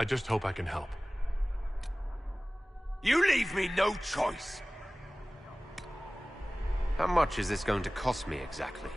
I just hope I can help. You leave me no choice. How much is this going to cost me exactly?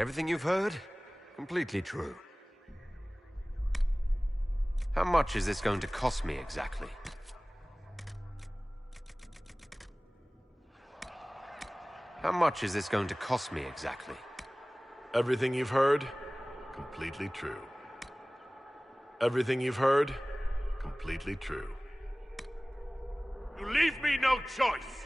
Everything you've heard? Completely true. How much is this going to cost me exactly? How much is this going to cost me exactly? Everything you've heard? Completely true. Everything you've heard? Completely true. You leave me no choice.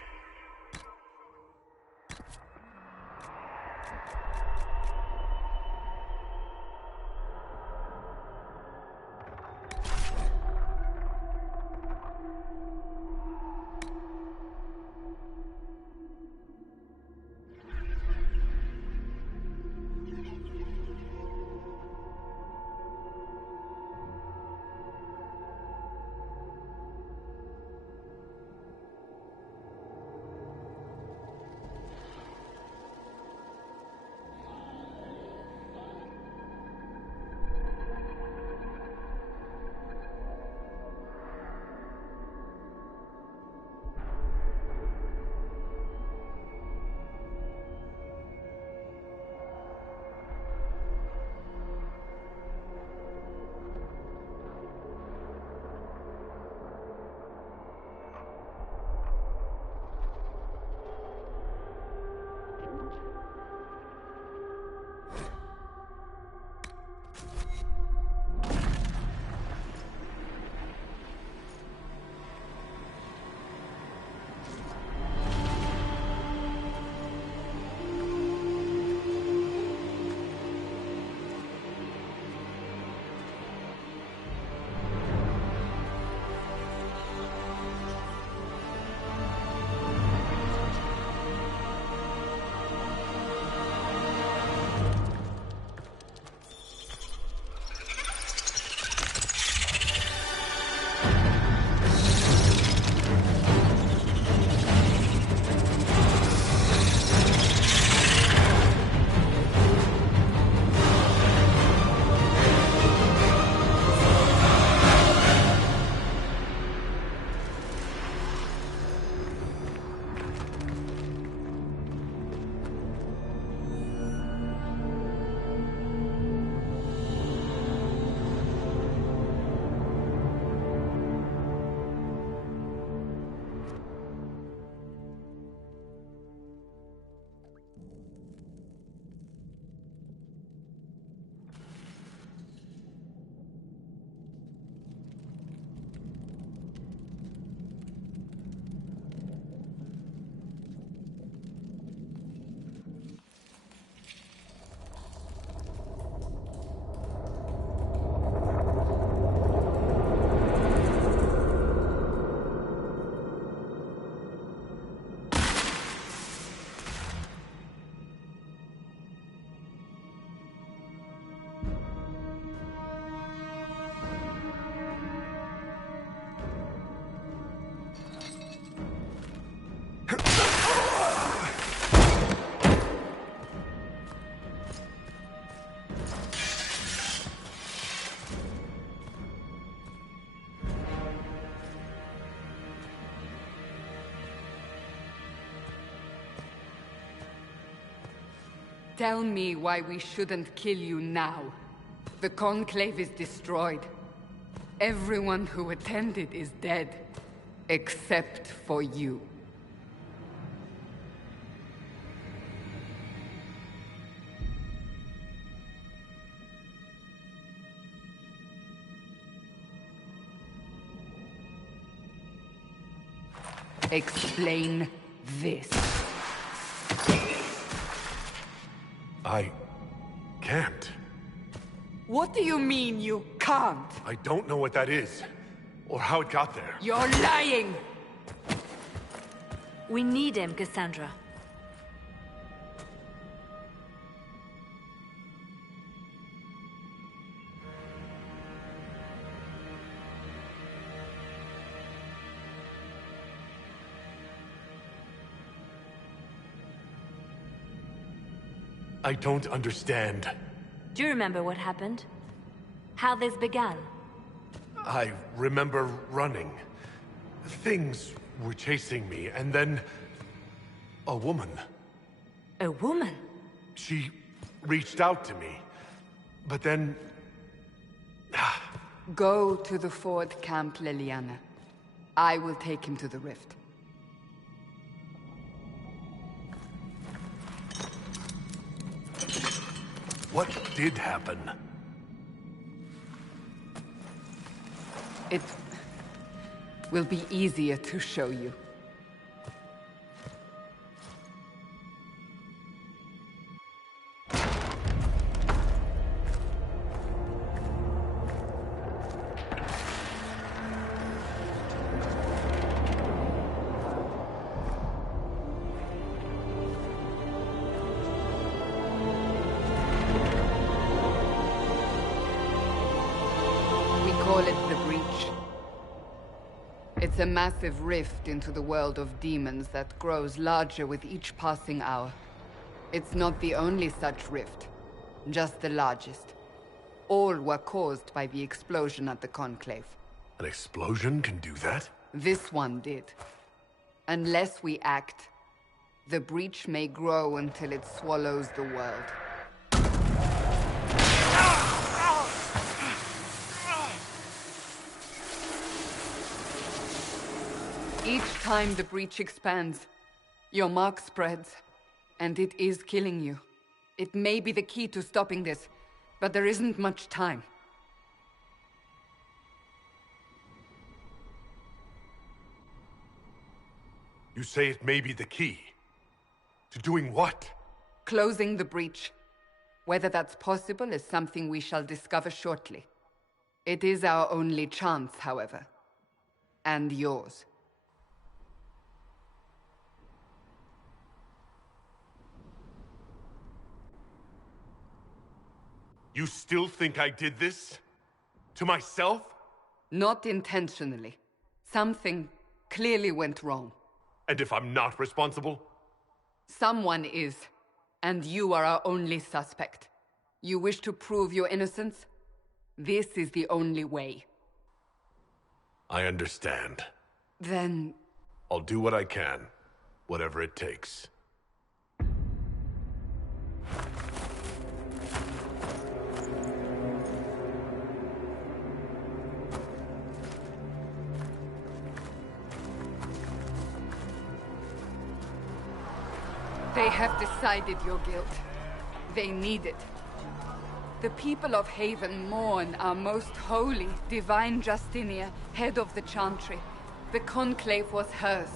Tell me why we shouldn't kill you now. The Conclave is destroyed. Everyone who attended is dead. Except for you. Explain this. I can't. What do you mean you can't? I don't know what that is, or how it got there. You're lying! We need him, Cassandra. I don't understand. Do you remember what happened? How this began? I remember running. Things were chasing me, and then... a woman. A woman? She reached out to me, but then... Go to the Ford Camp, Liliana. I will take him to the rift. What did happen? It will be easier to show you. It's a massive rift into the world of demons that grows larger with each passing hour. It's not the only such rift, just the largest. All were caused by the explosion at the Conclave. An explosion can do that? This one did. Unless we act, the breach may grow until it swallows the world. Each time the breach expands, your mark spreads, and it is killing you. It may be the key to stopping this, but there isn't much time. You say it may be the key. To doing what? Closing the breach. Whether that's possible is something we shall discover shortly. It is our only chance, however. And yours. You still think I did this? To myself? Not intentionally. Something clearly went wrong. And if I'm not responsible? Someone is. And you are our only suspect. You wish to prove your innocence? This is the only way. I understand. Then... I'll do what I can. Whatever it takes. They have decided your guilt. They need it. The people of Haven mourn our most holy, divine Justinia, head of the Chantry. The Conclave was hers.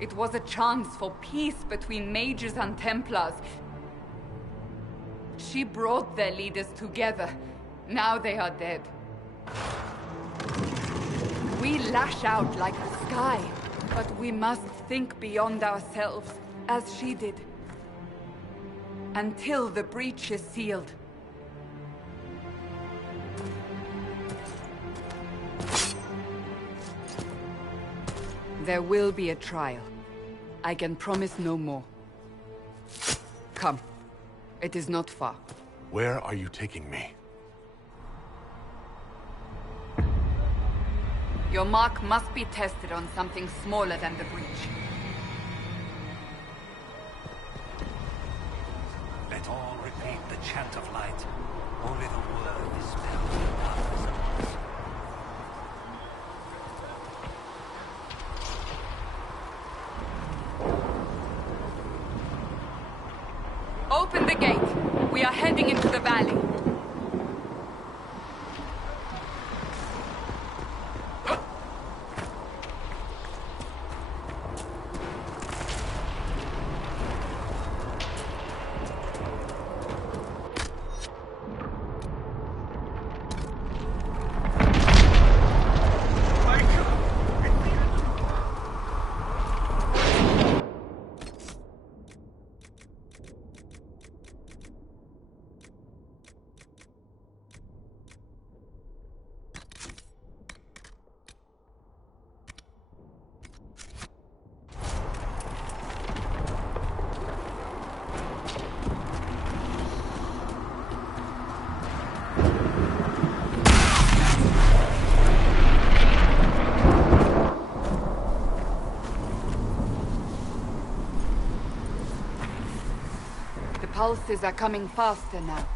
It was a chance for peace between mages and Templars. She brought their leaders together. Now they are dead. We lash out like the sky, but we must think beyond ourselves. As she did. Until the breach is sealed. There will be a trial. I can promise no more. Come. It is not far. Where are you taking me? Your mark must be tested on something smaller than the breach. Let all repeat the chant of light. Only the word dispels the darkness of us. Open the gate. We are heading into the valley. Pulses are coming faster now.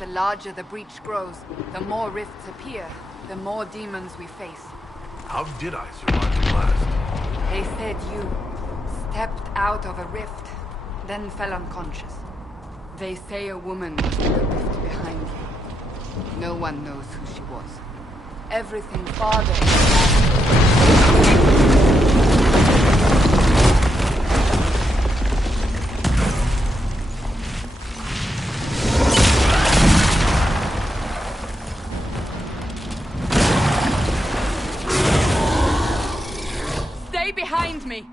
The larger the breach grows, the more rifts appear, the more demons we face. How did I survive the blast? They said you stepped out of a rift, then fell unconscious. They say a woman was in the rift behind you. No one knows who she was. Everything Father behind me!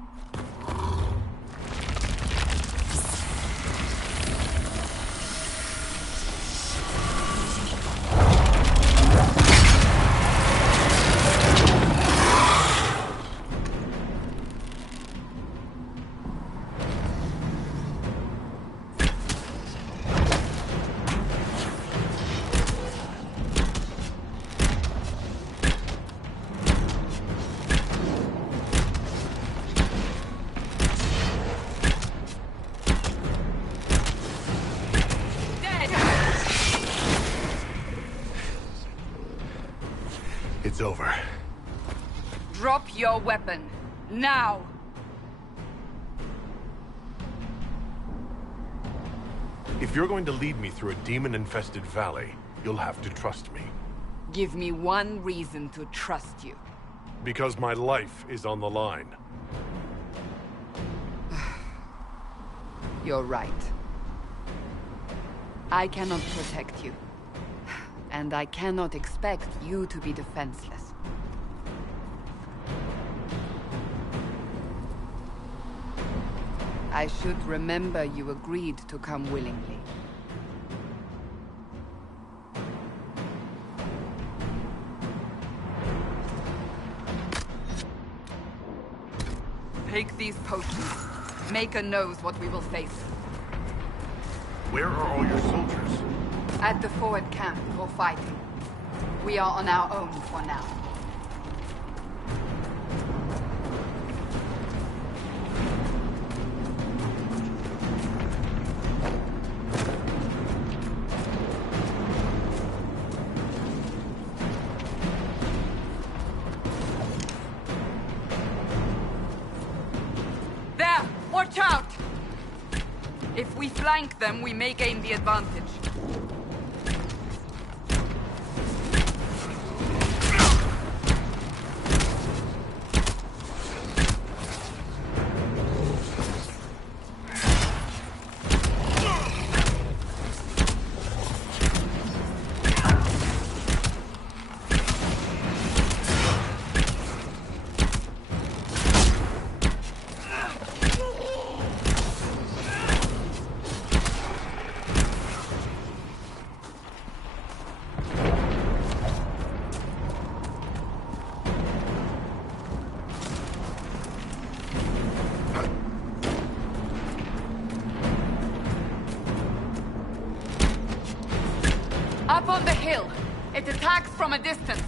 It's over. Drop your weapon. Now! If you're going to lead me through a demon-infested valley, you'll have to trust me. Give me one reason to trust you. Because my life is on the line. You're right. I cannot protect you. And I cannot expect you to be defenseless. I should remember you agreed to come willingly. Take these potions. Maker knows what we will face. Where are all your soldiers? At the forward camp for fighting. We are on our own for now. There! Watch out! If we flank them, we may gain the advantage. Up on the hill. It attacks from a distance.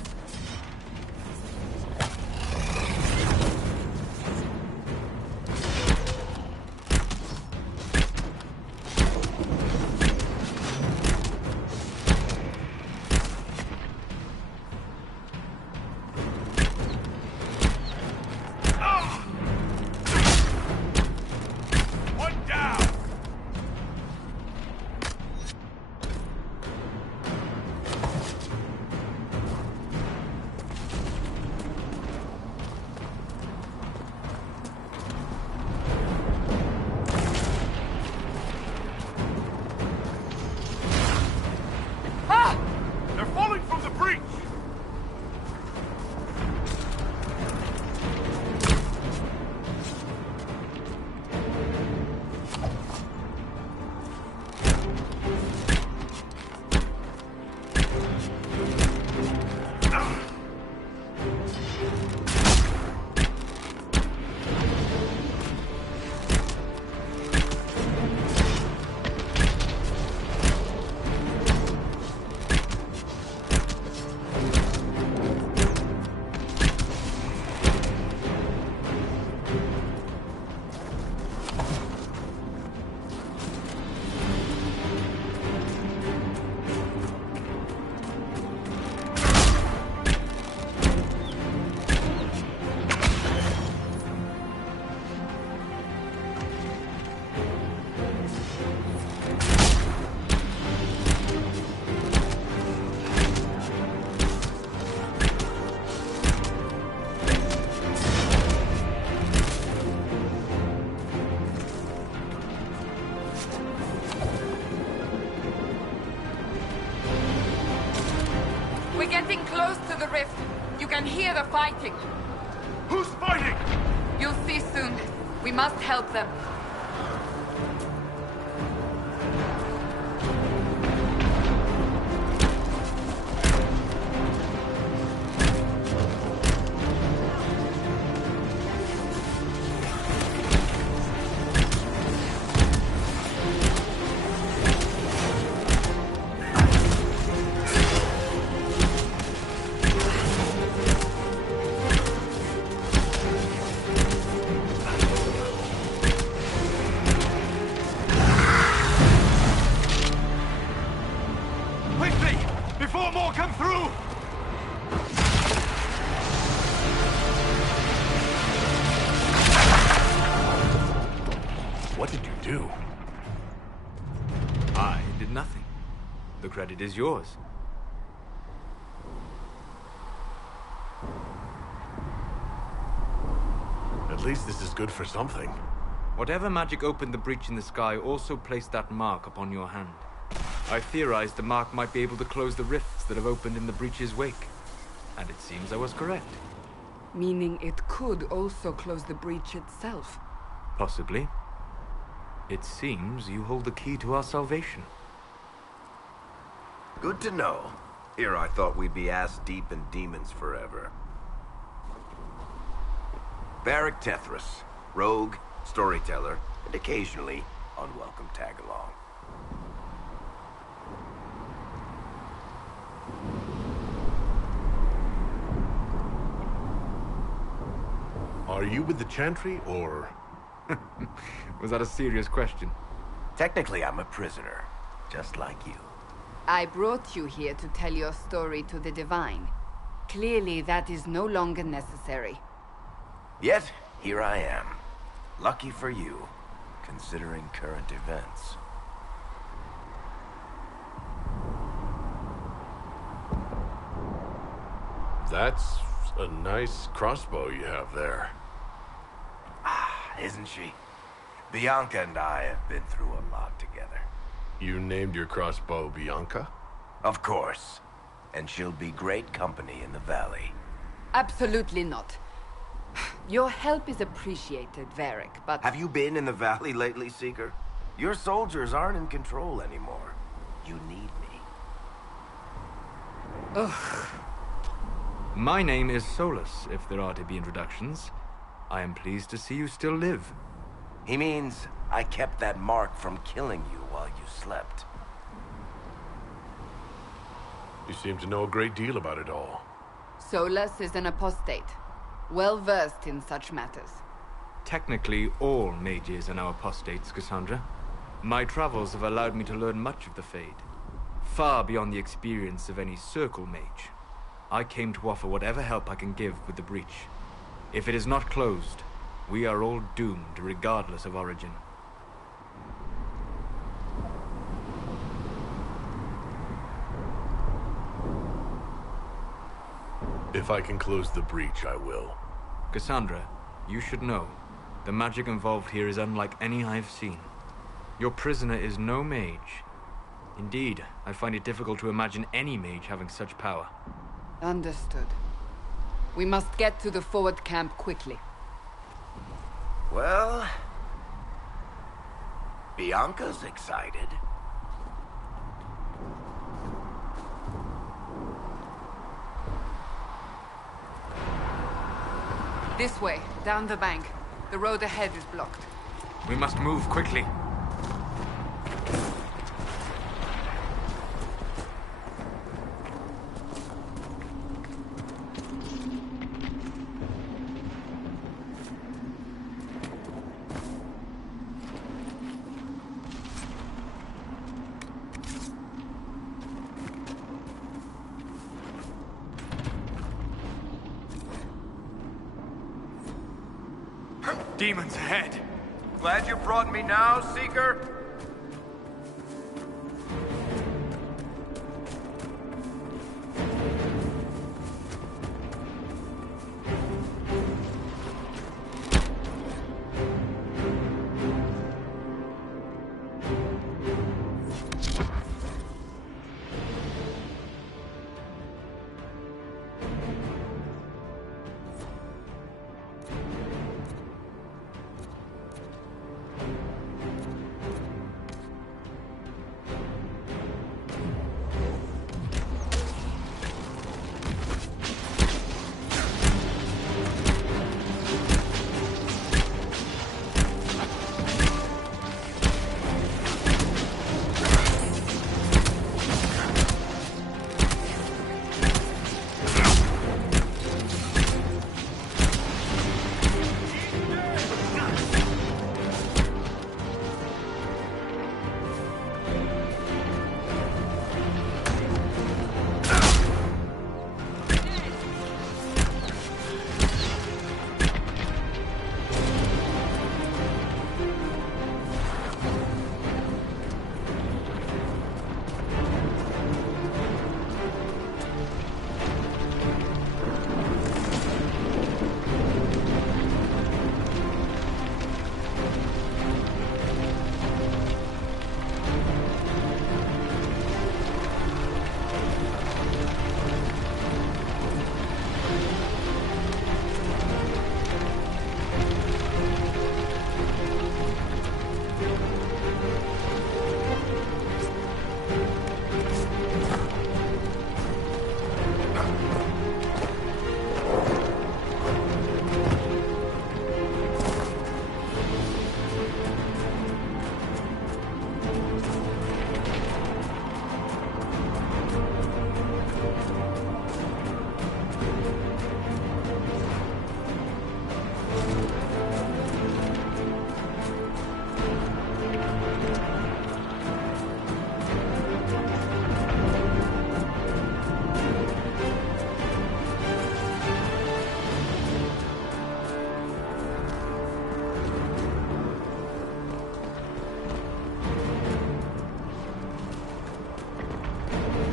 hear the fighting. Who's fighting? You'll see soon. We must help them. Before more come through! What did you do? I did nothing. The credit is yours. At least this is good for something. Whatever magic opened the breach in the sky also placed that mark upon your hand. I theorized the mark might be able to close the rifts that have opened in the breach's wake. And it seems I was correct. Meaning it could also close the breach itself. Possibly. It seems you hold the key to our salvation. Good to know. Here I thought we'd be ass-deep in demons forever. Varric Tethras, rogue, storyteller, and occasionally unwelcome tag-along. Are you with the Chantry, or...? Was that a serious question? Technically, I'm a prisoner, just like you. I brought you here to tell your story to the Divine. Clearly, that is no longer necessary. Yet, here I am. Lucky for you, considering current events. That's a nice crossbow you have there. Isn't she? Bianca and I have been through a lot together. You named your crossbow Bianca? Of course. And she'll be great company in the valley. Absolutely not. Your help is appreciated, Varric, but... Have you been in the valley lately, Seeker? Your soldiers aren't in control anymore. You need me. Ugh. My name is Solus, if there are to be introductions. I am pleased to see you still live. He means I kept that mark from killing you while you slept. You seem to know a great deal about it all. Solus is an apostate, well-versed in such matters. Technically, all mages are now apostates, Cassandra. My travels have allowed me to learn much of the Fade, far beyond the experience of any circle mage. I came to offer whatever help I can give with the breach. If it is not closed, we are all doomed regardless of origin. If I can close the breach, I will. Cassandra, you should know, the magic involved here is unlike any I've seen. Your prisoner is no mage. Indeed, I find it difficult to imagine any mage having such power. Understood. We must get to the forward camp quickly. Well... Bianca's excited. This way, down the bank. The road ahead is blocked. We must move quickly. Demons ahead! Glad you brought me now, Seeker?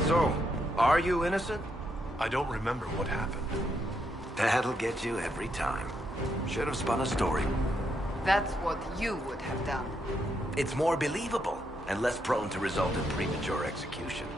So, are you innocent? I don't remember what happened. That'll get you every time. Should have spun a story. That's what you would have done. It's more believable and less prone to result in premature execution.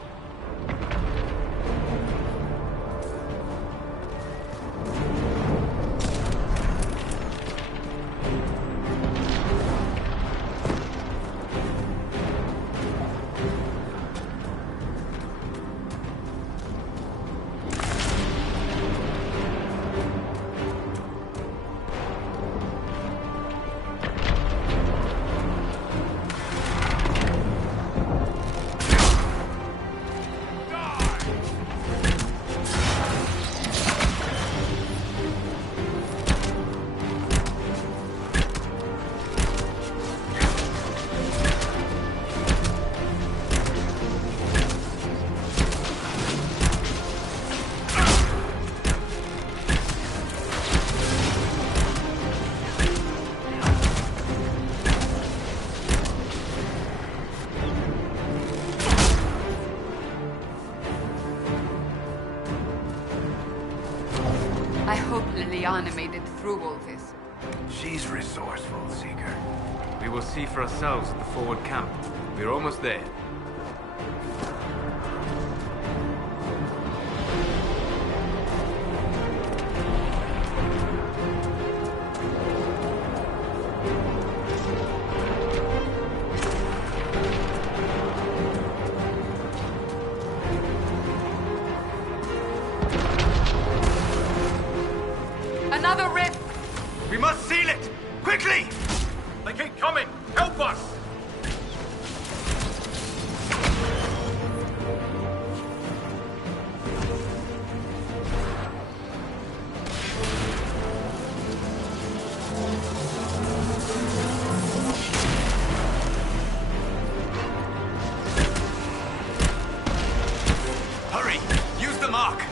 I hope Liliana made it through all this. She's resourceful, Seeker. We will see for ourselves at the forward camp. We're almost there. Another rift! We must seal it! Quickly! They keep coming! Help us! Hurry! Use the mark!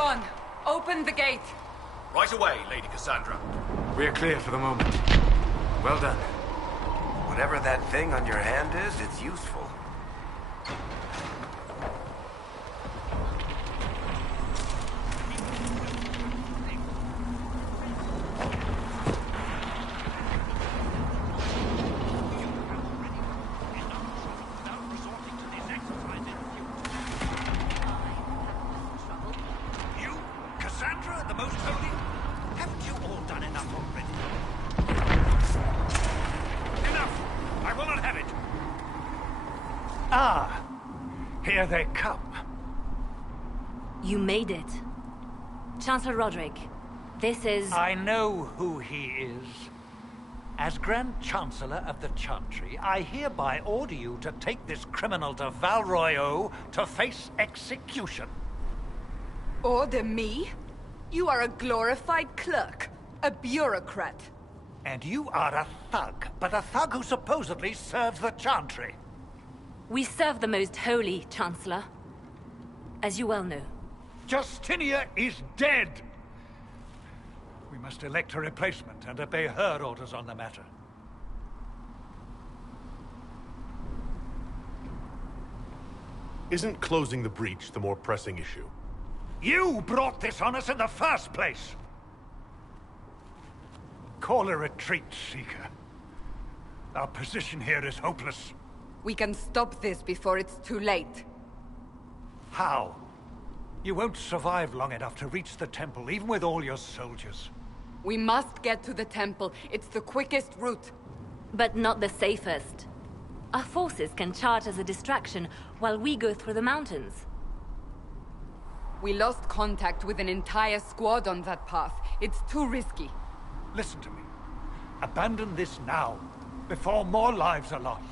on. Open the gate. Right away, Lady Cassandra. We're clear for the moment. Well done. Whatever that thing on your hand is, it's useful. You, Cassandra, the Most Holy? Haven't you all done enough already? Enough! I will not have it! Ah, here they come. You made it. Chancellor Roderick, this is... I know who he is. As Grand Chancellor of the Chantry, I hereby order you to take this criminal to Val Royeaux to face execution. Order me? You are a glorified clerk. A bureaucrat. And you are a thug, but a thug who supposedly serves the Chantry. We serve the Most Holy, Chancellor. As you well know. Justinia is dead! We must elect a replacement and obey her orders on the matter. Isn't closing the breach the more pressing issue? You brought this on us in the first place! Call a retreat, Seeker. Our position here is hopeless. We can stop this before it's too late. How? You won't survive long enough to reach the temple, even with all your soldiers. We must get to the temple. It's the quickest route. But not the safest. Our forces can charge as a distraction while we go through the mountains. We lost contact with an entire squad on that path. It's too risky. Listen to me. Abandon this now, before more lives are lost.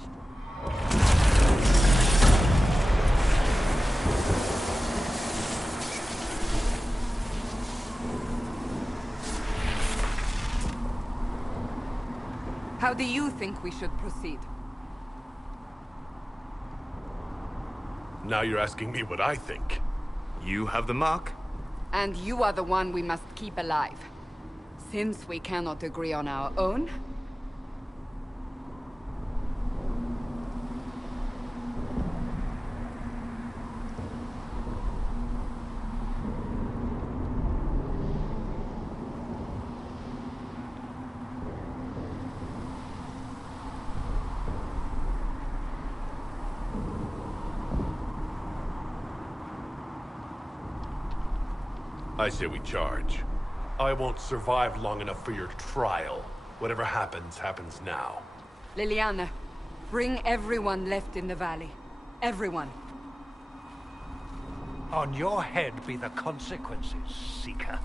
How do you think we should proceed? Now you're asking me what I think. You have the mark. And you are the one we must keep alive. Since we cannot agree on our own... I say we charge. I won't survive long enough for your trial. Whatever happens, happens now. Liliana, bring everyone left in the valley. Everyone. On your head be the consequences, Seeker.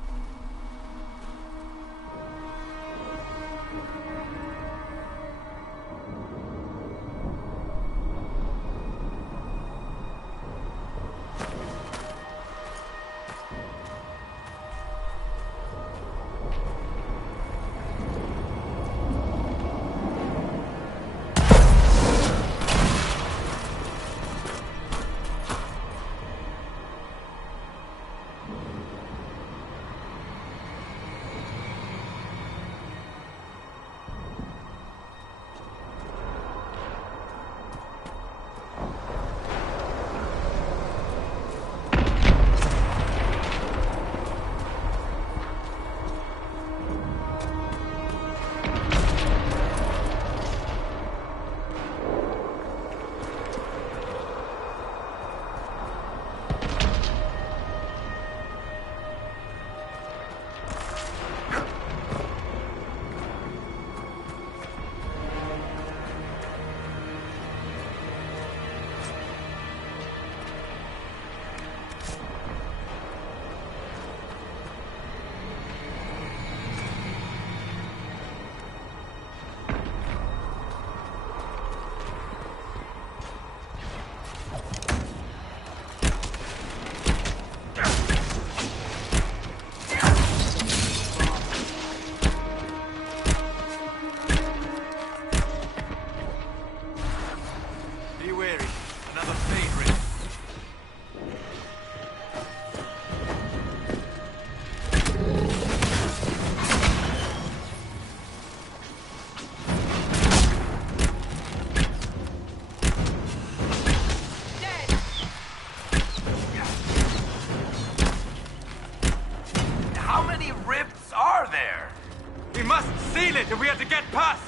seal it if we have to get past!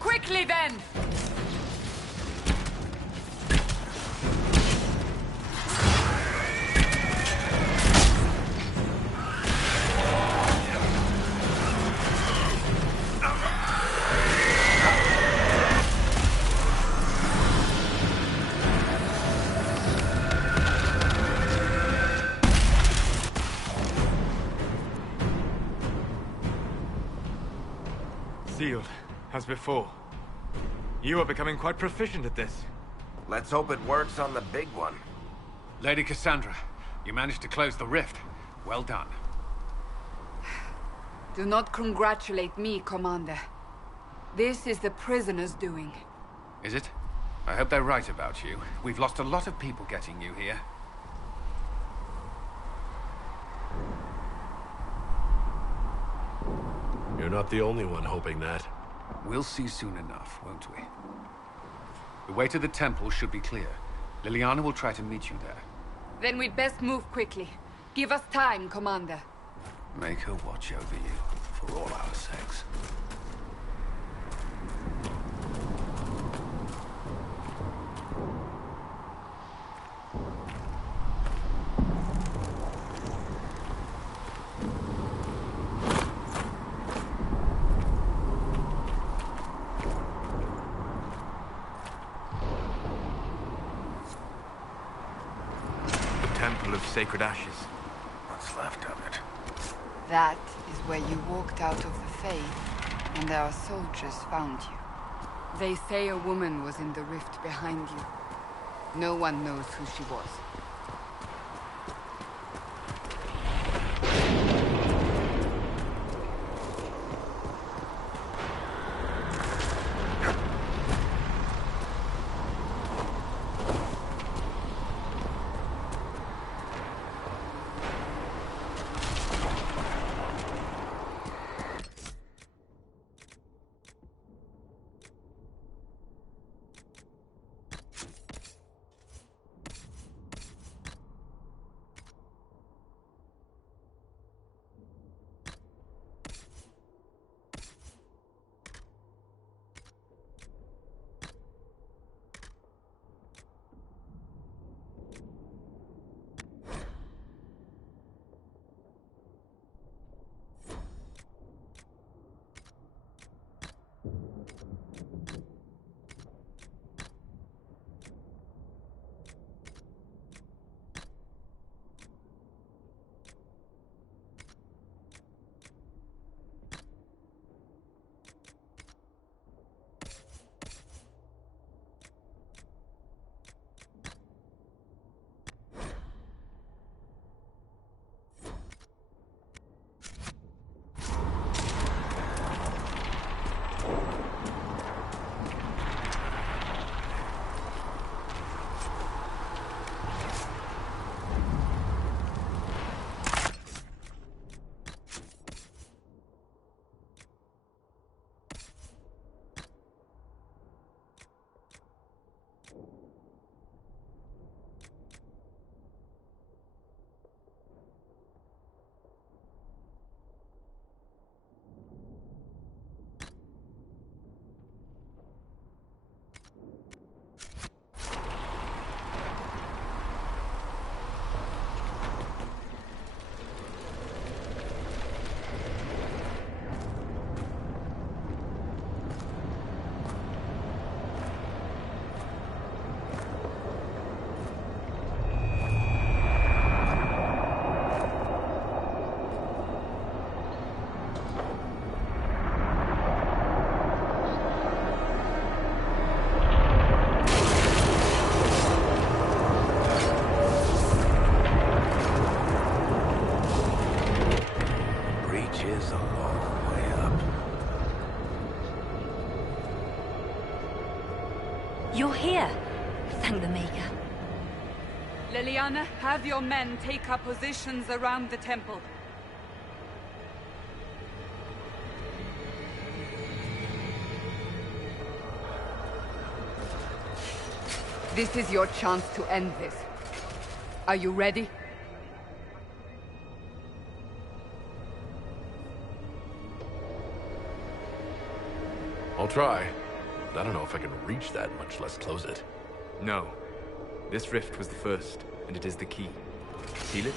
Quickly then! Sealed, as before. You are becoming quite proficient at this. Let's hope it works on the big one. Lady Cassandra, you managed to close the rift. Well done. Do not congratulate me, Commander. This is the prisoners' doing. Is it? I hope they're right about you. We've lost a lot of people getting you here. You're not the only one hoping that. We'll see soon enough, won't we? The way to the temple should be clear. Liliana will try to meet you there. Then we'd best move quickly. Give us time, Commander. Make her watch over you, for all our sakes. Temple of Sacred Ashes. What's left of it? That is where you walked out of the faith, and our soldiers found you. They say a woman was in the rift behind you. No one knows who she was. You're here. Thank the Maker. Liliana, have your men take up positions around the temple. This is your chance to end this. Are you ready? I'll try. But I don't know if I can reach that, much less close it. No. This rift was the first, and it is the key. Seal it,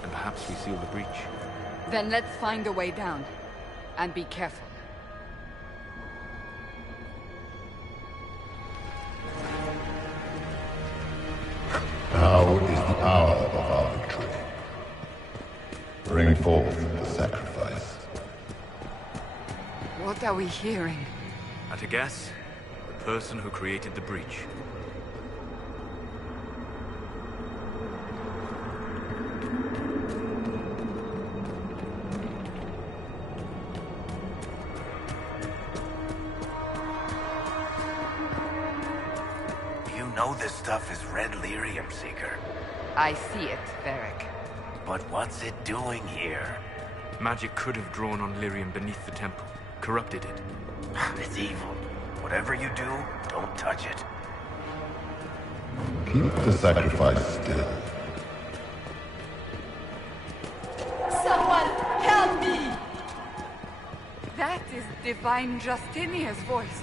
and perhaps we seal the breach. Then let's find a way down. And be careful. Now is the hour of our victory. Bring forth the sacrifice. What are we hearing? At a guess, the person who created the breach. You know this stuff is red lyrium, Seeker. I see it, Varric. But what's it doing here? Magic could have drawn on lyrium beneath the temple, corrupted it. It's evil. Whatever you do, don't touch it. Keep the sacrifice still. Someone help me! That is Divine Justinia's voice.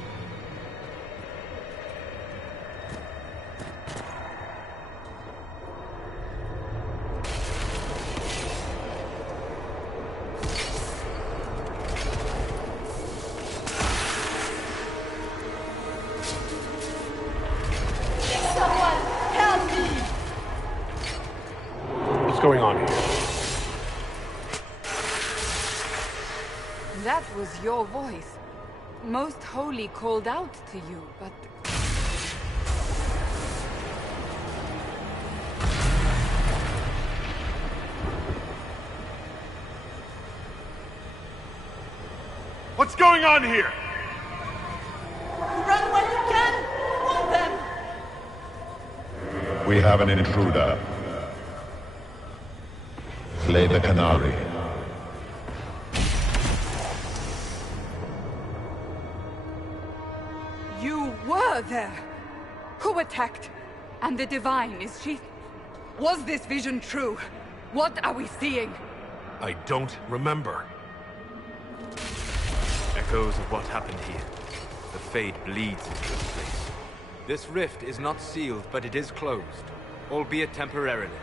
What's going on here? That was your voice. Most Holy called out to you, but... What's going on here? Run when you can! Want them! We have an intruder. Slay the canary. You were there! Who attacked? And the Divine, is she... Was this vision true? What are we seeing? I don't remember. Echoes of what happened here. The Fade bleeds into this place. This rift is not sealed, but it is closed, albeit temporarily.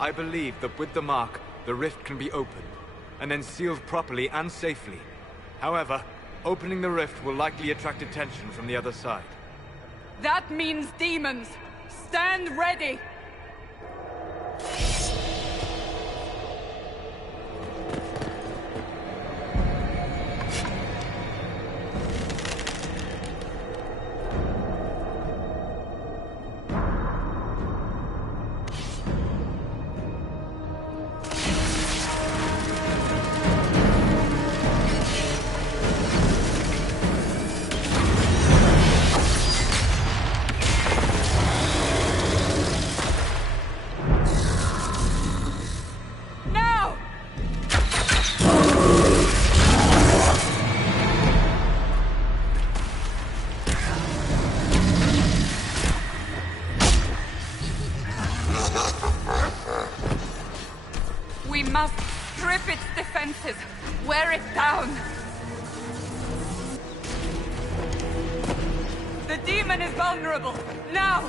I believe that with the mark, the rift can be opened, and then sealed properly and safely. However, opening the rift will likely attract attention from the other side. That means demons! Stand ready! We must strip its defenses, wear it down. The demon is vulnerable. Now!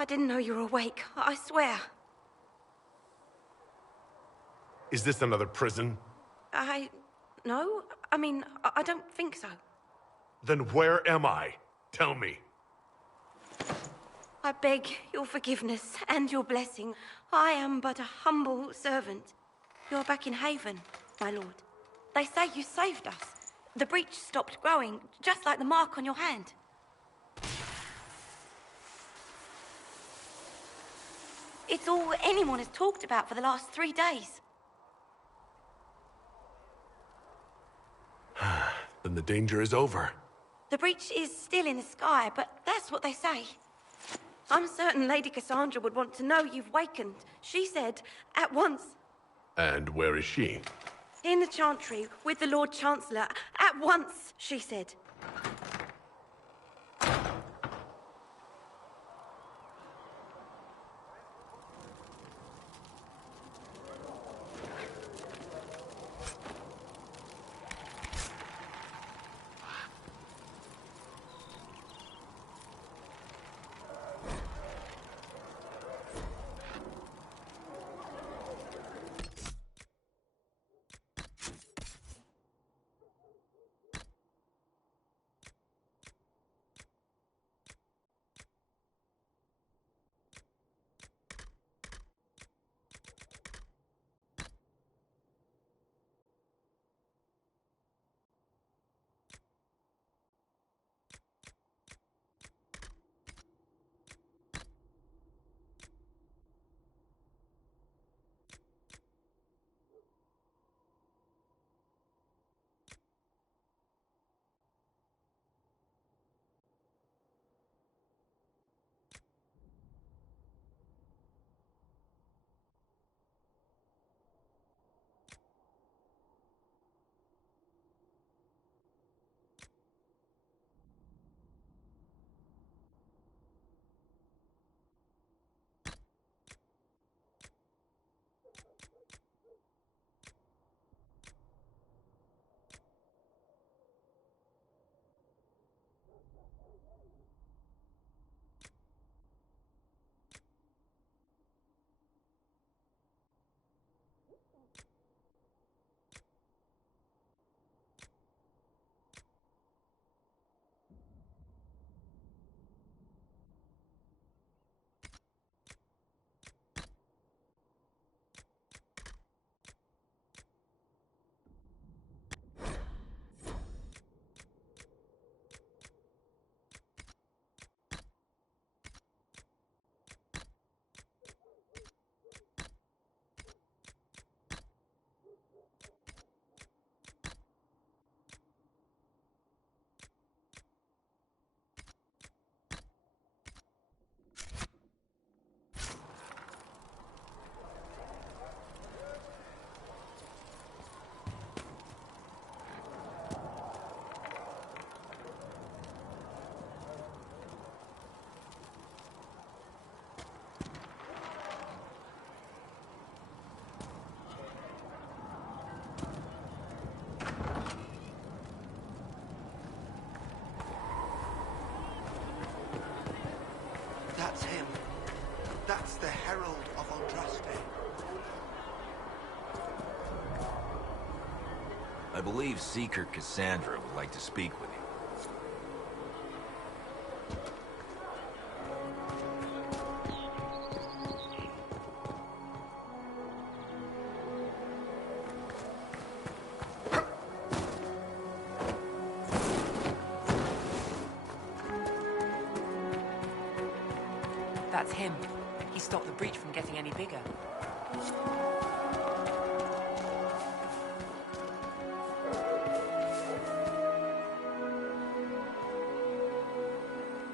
I didn't know you were awake. I swear. Is this another prison? No. I mean, I don't think so. Then where am I? Tell me. I beg your forgiveness and your blessing. I am but a humble servant. You're back in Haven, my lord. They say you saved us. The breach stopped growing, just like the mark on your hand. It's all anyone has talked about for the last 3 days. Then the danger is over. The breach is still in the sky, but that's what they say. I'm certain Lady Cassandra would want to know you've wakened. She said, at once. And where is she? In the Chantry, with the Lord Chancellor. At once, she said. That's him. That's the Herald of Eldraste. I believe Seeker Cassandra would like to speak with you. That's him. He stopped the breach from getting any bigger.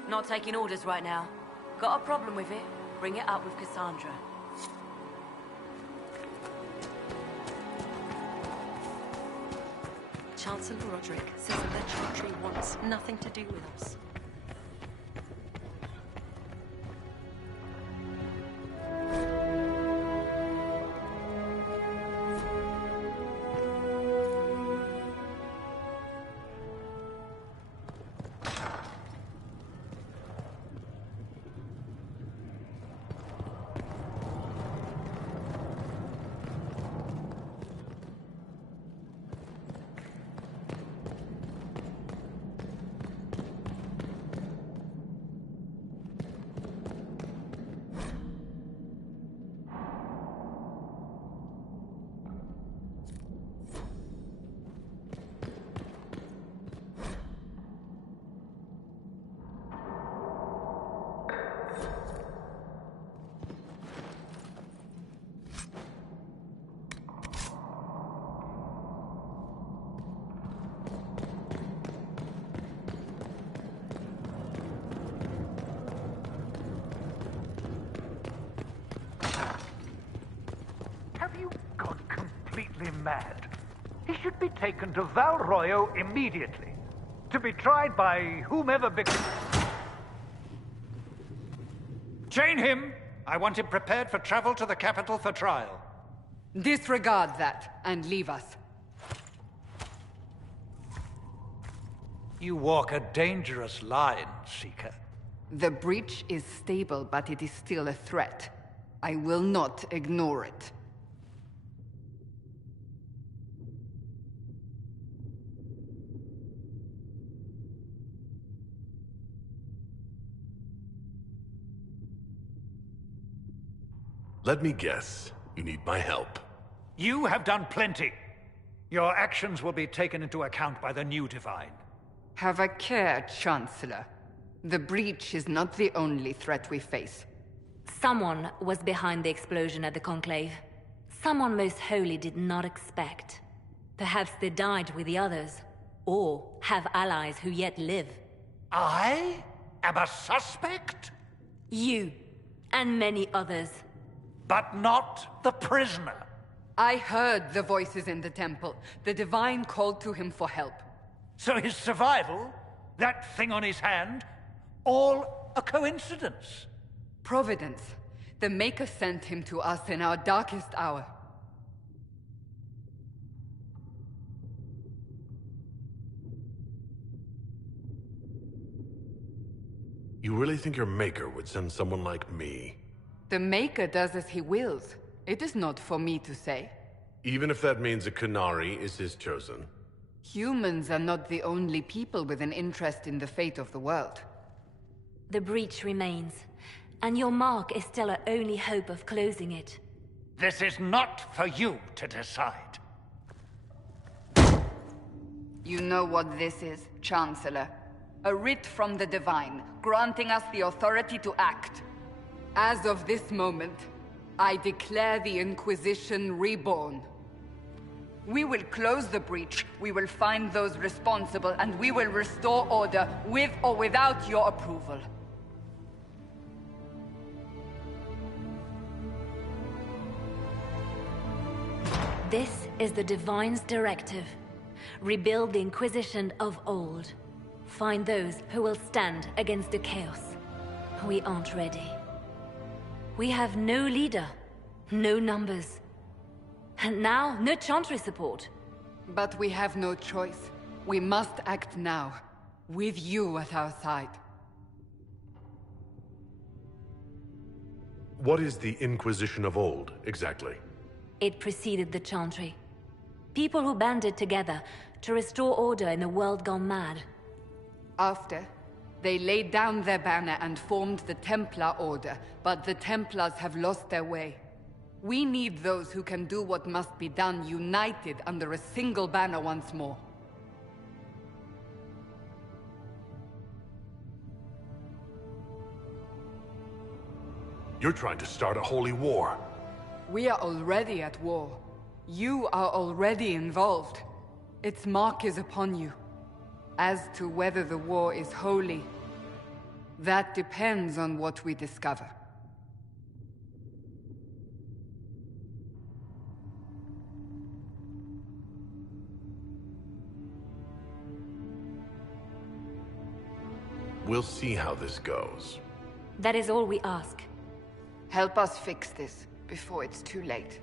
Not taking orders right now. Got a problem with it? Bring it up with Cassandra. Chancellor Roderick says that the Chantry wants nothing to do with us. mad. He should be taken to Val Royo immediately, to be tried by whomever Chain him! I want him prepared for travel to the capital for trial. Disregard that, and leave us. You walk a dangerous line, Seeker. The breach is stable, but it is still a threat. I will not ignore it. Let me guess. You need my help. You have done plenty. Your actions will be taken into account by the new Divine. Have a care, Chancellor. The breach is not the only threat we face. Someone was behind the explosion at the Conclave. Someone Most Holy did not expect. Perhaps they died with the others, or have allies who yet live. I am a suspect? You, and many others. But not the prisoner. I heard the voices in the temple. The Divine called to him for help. So his survival, that thing on his hand, all a coincidence? Providence. The Maker sent him to us in our darkest hour. You really think your Maker would send someone like me? The Maker does as he wills. It is not for me to say. Even if that means a Qunari is his chosen? Humans are not the only people with an interest in the fate of the world. The breach remains, and your mark is still our only hope of closing it. This is not for you to decide. You know what this is, Chancellor. A writ from the Divine, granting us the authority to act. As of this moment, I declare the Inquisition reborn. We will close the breach, we will find those responsible, and we will restore order with or without your approval. This is the Divine's directive. Rebuild the Inquisition of old. Find those who will stand against the chaos. We aren't ready. We have no leader, no numbers. And now, no Chantry support. But we have no choice. We must act now, with you at our side. What is the Inquisition of old, exactly? It preceded the Chantry. People who banded together to restore order in a world gone mad. After, they laid down their banner and formed the Templar Order, but the Templars have lost their way. We need those who can do what must be done, united under a single banner once more. You're trying to start a holy war. We are already at war. You are already involved. Its mark is upon you. As to whether the war is holy, that depends on what we discover. We'll see how this goes. That is all we ask. Help us fix this before it's too late.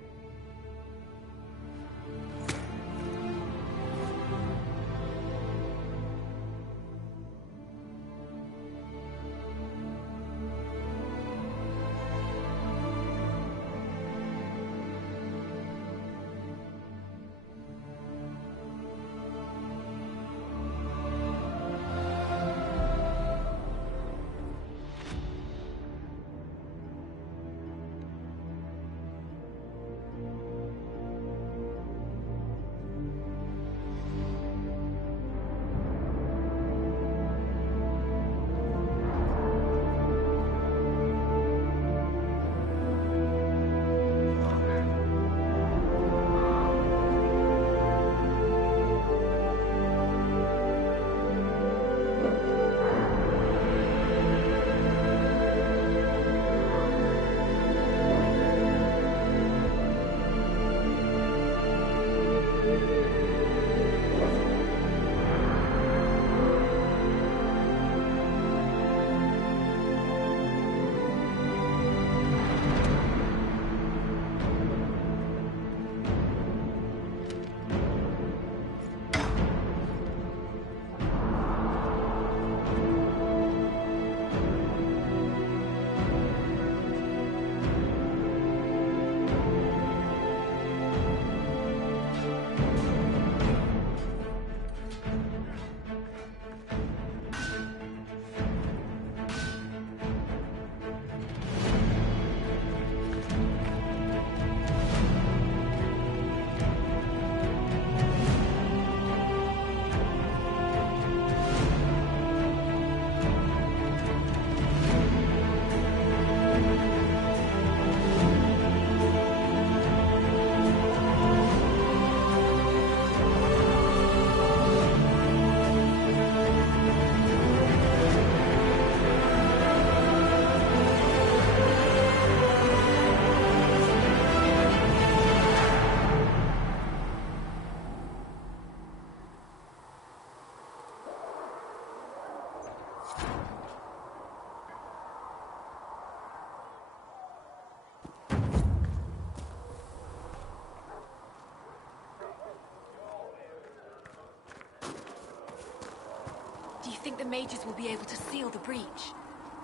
Do you think the mages will be able to seal the breach?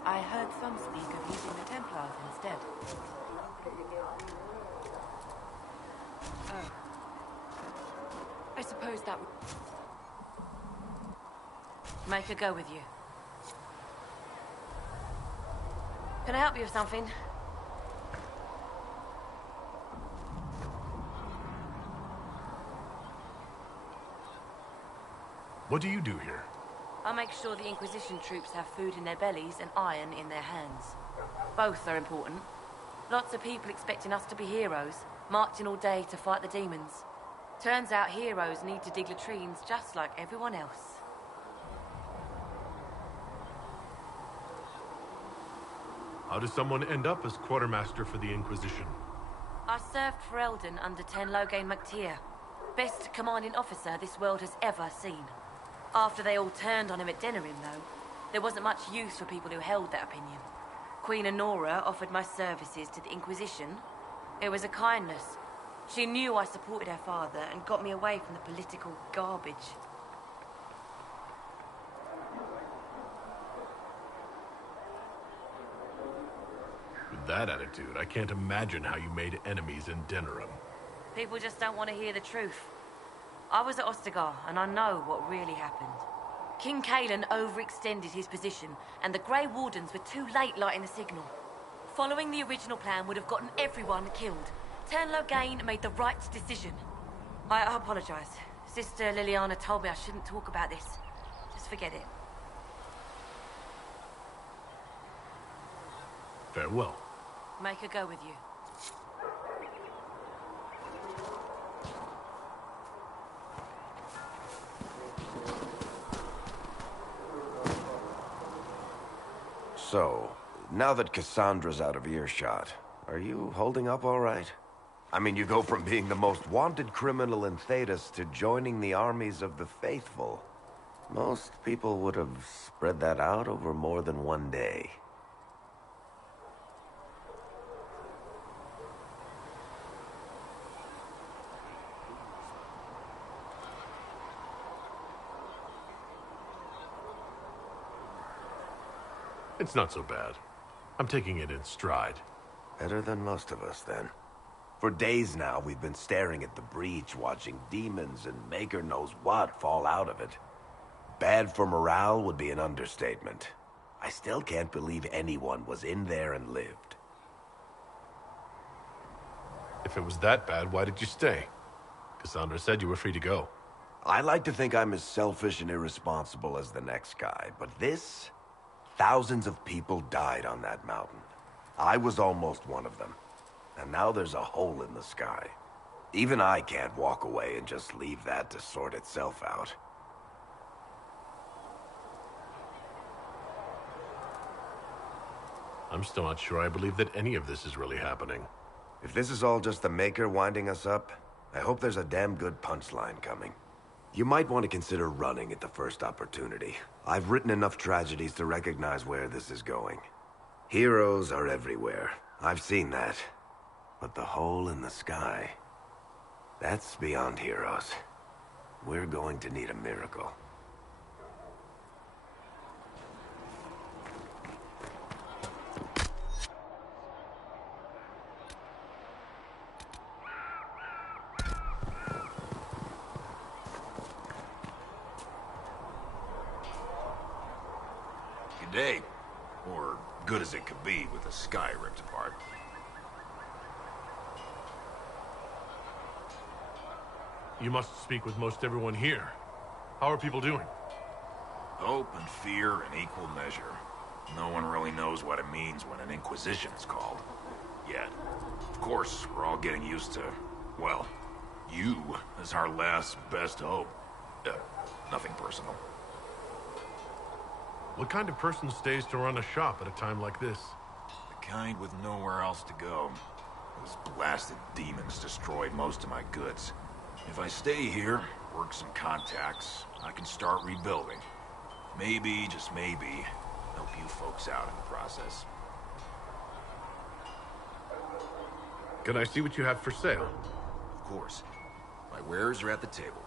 I heard some speak of using the Templars instead. Oh. I suppose that would... Make a go with you. Can I help you with something? What do you do here? I make sure the Inquisition troops have food in their bellies and iron in their hands. Both are important. Lots of people expecting us to be heroes, marching all day to fight the demons. Turns out heroes need to dig latrines just like everyone else. How does someone end up as quartermaster for the Inquisition? I served for Eldon under Ten Loghain MacTier. Best commanding officer this world has ever seen. After they all turned on him at Denerim, though, there wasn't much use for people who held that opinion. Queen Honora offered my services to the Inquisition. It was a kindness. She knew I supported her father and got me away from the political garbage. With that attitude, I can't imagine how you made enemies in Denerim. People just don't want to hear the truth. I was at Ostagar, and I know what really happened. King Cailan overextended his position, and the Grey Wardens were too late lighting the signal. Following the original plan would have gotten everyone killed. Ten Loghain made the right decision. I apologize. Sister Liliana told me I shouldn't talk about this. Just forget it. Farewell. Make a go with you. So, now that Cassandra's out of earshot, are you holding up all right? I mean, you go from being the most wanted criminal in Thedas to joining the armies of the faithful. Most people would have spread that out over more than one day. It's not so bad. I'm taking it in stride. Better than most of us, then. For days now, we've been staring at the breach, watching demons and Maker knows what fall out of it. Bad for morale would be an understatement. I still can't believe anyone was in there and lived. If it was that bad, why did you stay? Cassandra said you were free to go. I like to think I'm as selfish and irresponsible as the next guy, but this... Thousands of people died on that mountain. I was almost one of them. And now there's a hole in the sky. Even I can't walk away and just leave that to sort itself out. I'm still not sure I believe that any of this is really happening. If this is all just the Maker winding us up, I hope there's a damn good punchline coming. You might want to consider running at the first opportunity. I've written enough tragedies to recognize where this is going. Heroes are everywhere. I've seen that. But the hole in the sky... that's beyond heroes. We're going to need a miracle. Day, or good as it could be with the sky ripped apart. You must speak with most everyone here. How are people doing? Hope and fear in equal measure. No one really knows what it means when an Inquisition is called. Yet. Of course, we're all getting used to, well, you as our last best hope. Nothing personal. What kind of person stays to run a shop at a time like this? The kind with nowhere else to go. Those blasted demons destroyed most of my goods. If I stay here, work some contacts, I can start rebuilding. Maybe, just maybe, help you folks out in the process. Can I see what you have for sale? Of course. My wares are at the table.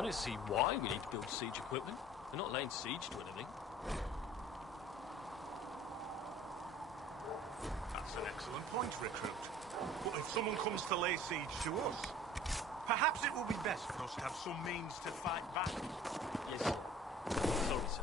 I don't see why we need to build siege equipment. We're not laying siege to anything. That's an excellent point, Recruit. But if someone comes to lay siege to us, perhaps it will be best for us to have some means to fight back. Yes, sir. Sorry, sir.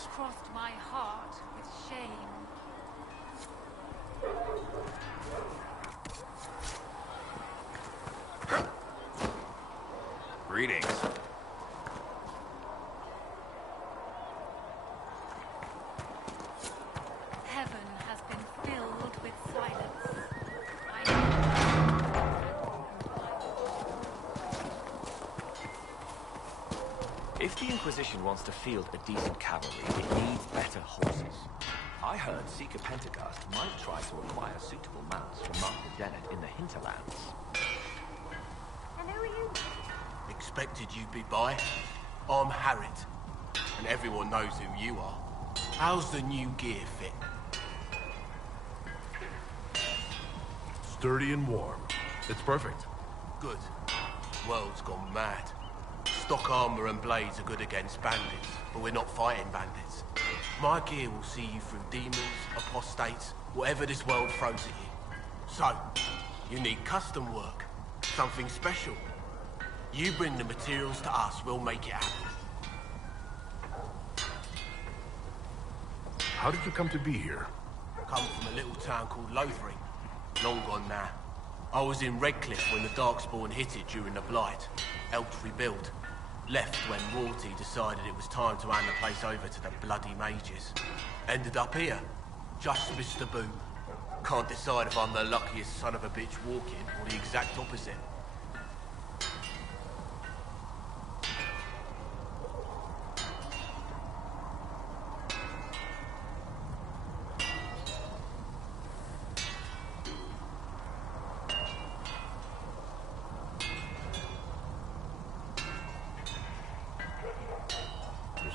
has crossed my heart with shame. Greetings. Heaven has been filled with silence. If the Inquisition wants to field a decent cavalry, it needs better horses. I heard Seeker Pentecost might try to acquire suitable mounts from Mark the Dennett in the hinterlands. And who are you? Expected you'd be by. I'm Harriet, and everyone knows who you are. How's the new gear fit? Sturdy and warm. It's perfect. Good. World's gone mad. Stock armor and blades are good against bandits, but we're not fighting bandits. My gear will see you through demons, apostates, whatever this world throws at you. So, you need custom work, something special. You bring the materials to us, we'll make it happen. How did you come to be here? Come from a little town called Lothering. Long gone now. I was in Redcliffe when the Darkspawn hit it during the Blight. Helped rebuild. Left when Rorty decided it was time to hand the place over to the bloody mages. Ended up here. Just missed the boom. Can't decide if I'm the luckiest son of a bitch walking or the exact opposite.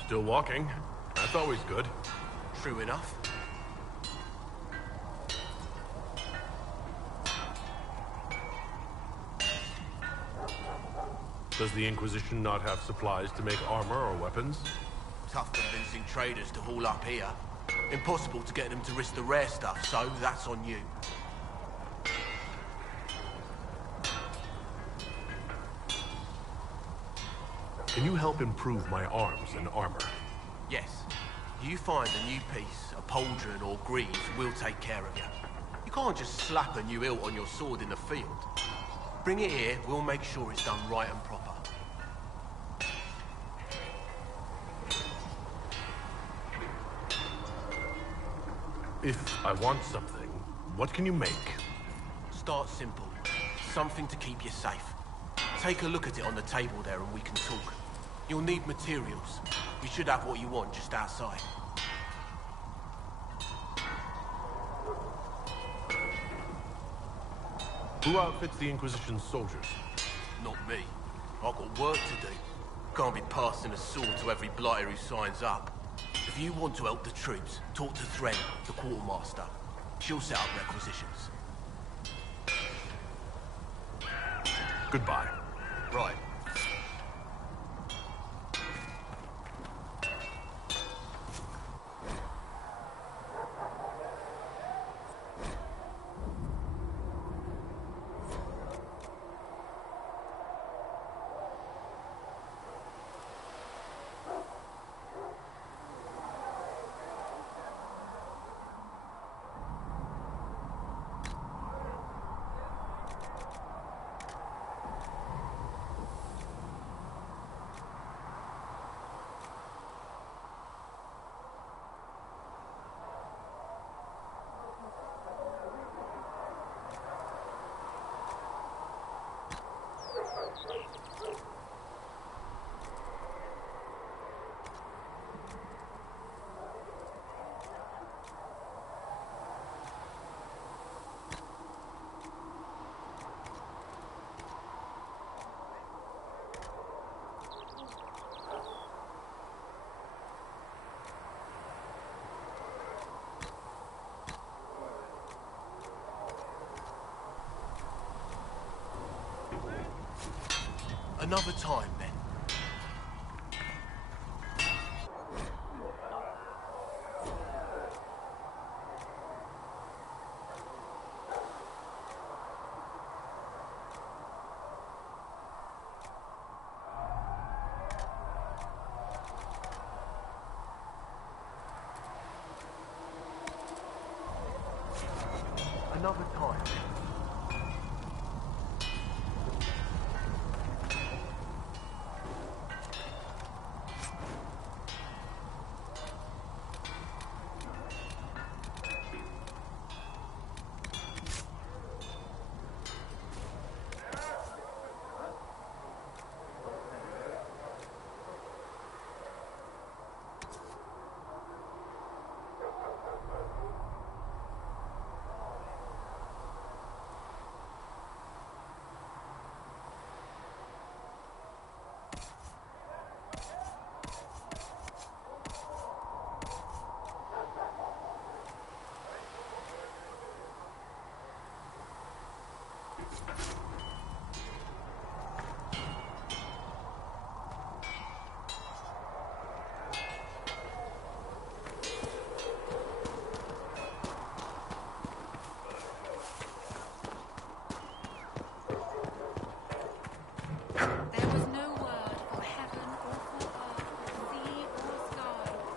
Still walking. That's always good. True enough. Does the Inquisition not have supplies to make armor or weapons? Tough convincing traders to haul up here. Impossible to get them to risk the rare stuff, so that's on you. Can you help improve my arms and armor? Yes. You find a new piece, a pauldron or greaves, we'll take care of you. You can't just slap a new hilt on your sword in the field. Bring it here, we'll make sure it's done right and proper. If I want something, what can you make? Start simple. Something to keep you safe. Take a look at it on the table there and we can talk. You'll need materials. You should have what you want just outside. Who outfits the Inquisition's soldiers? Not me. I've got work to do. Can't be passing a sword to every blighter who signs up. If you want to help the troops, talk to Thren, the quartermaster. She'll set up requisitions. Goodbye. Right. Another time, then. Another time.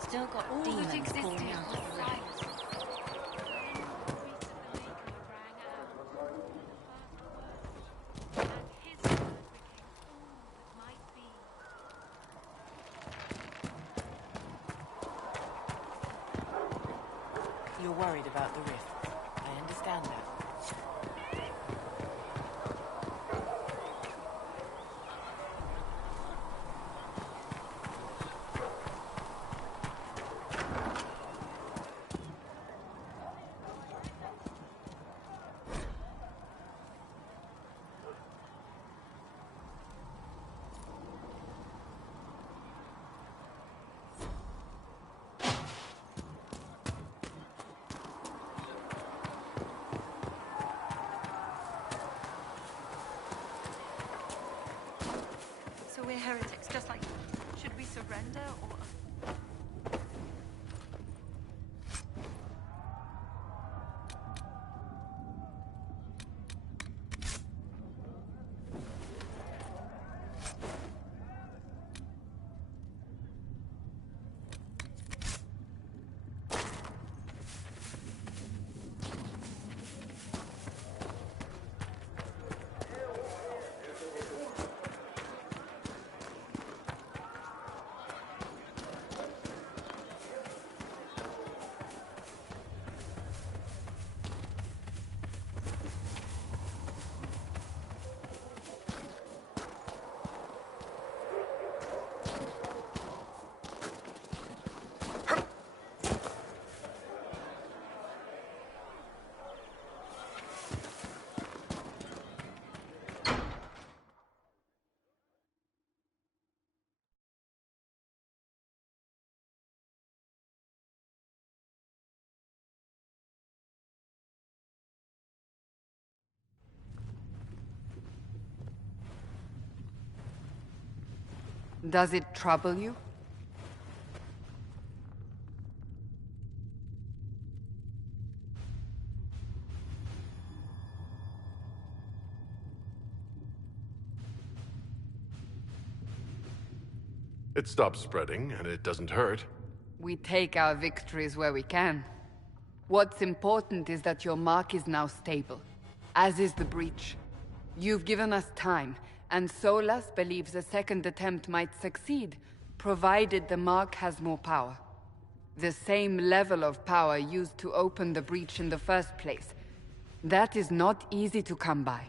Still got demons calling out of the rain. You're worried about the rift. I understand that. So we're heretics, just like... Should we surrender, or... Does it trouble you? It stops spreading, and it doesn't hurt. We take our victories where we can. What's important is that your mark is now stable, as is the breach. You've given us time, and Solas believes a second attempt might succeed, provided the mark has more power. The same level of power used to open the breach in the first place. That is not easy to come by.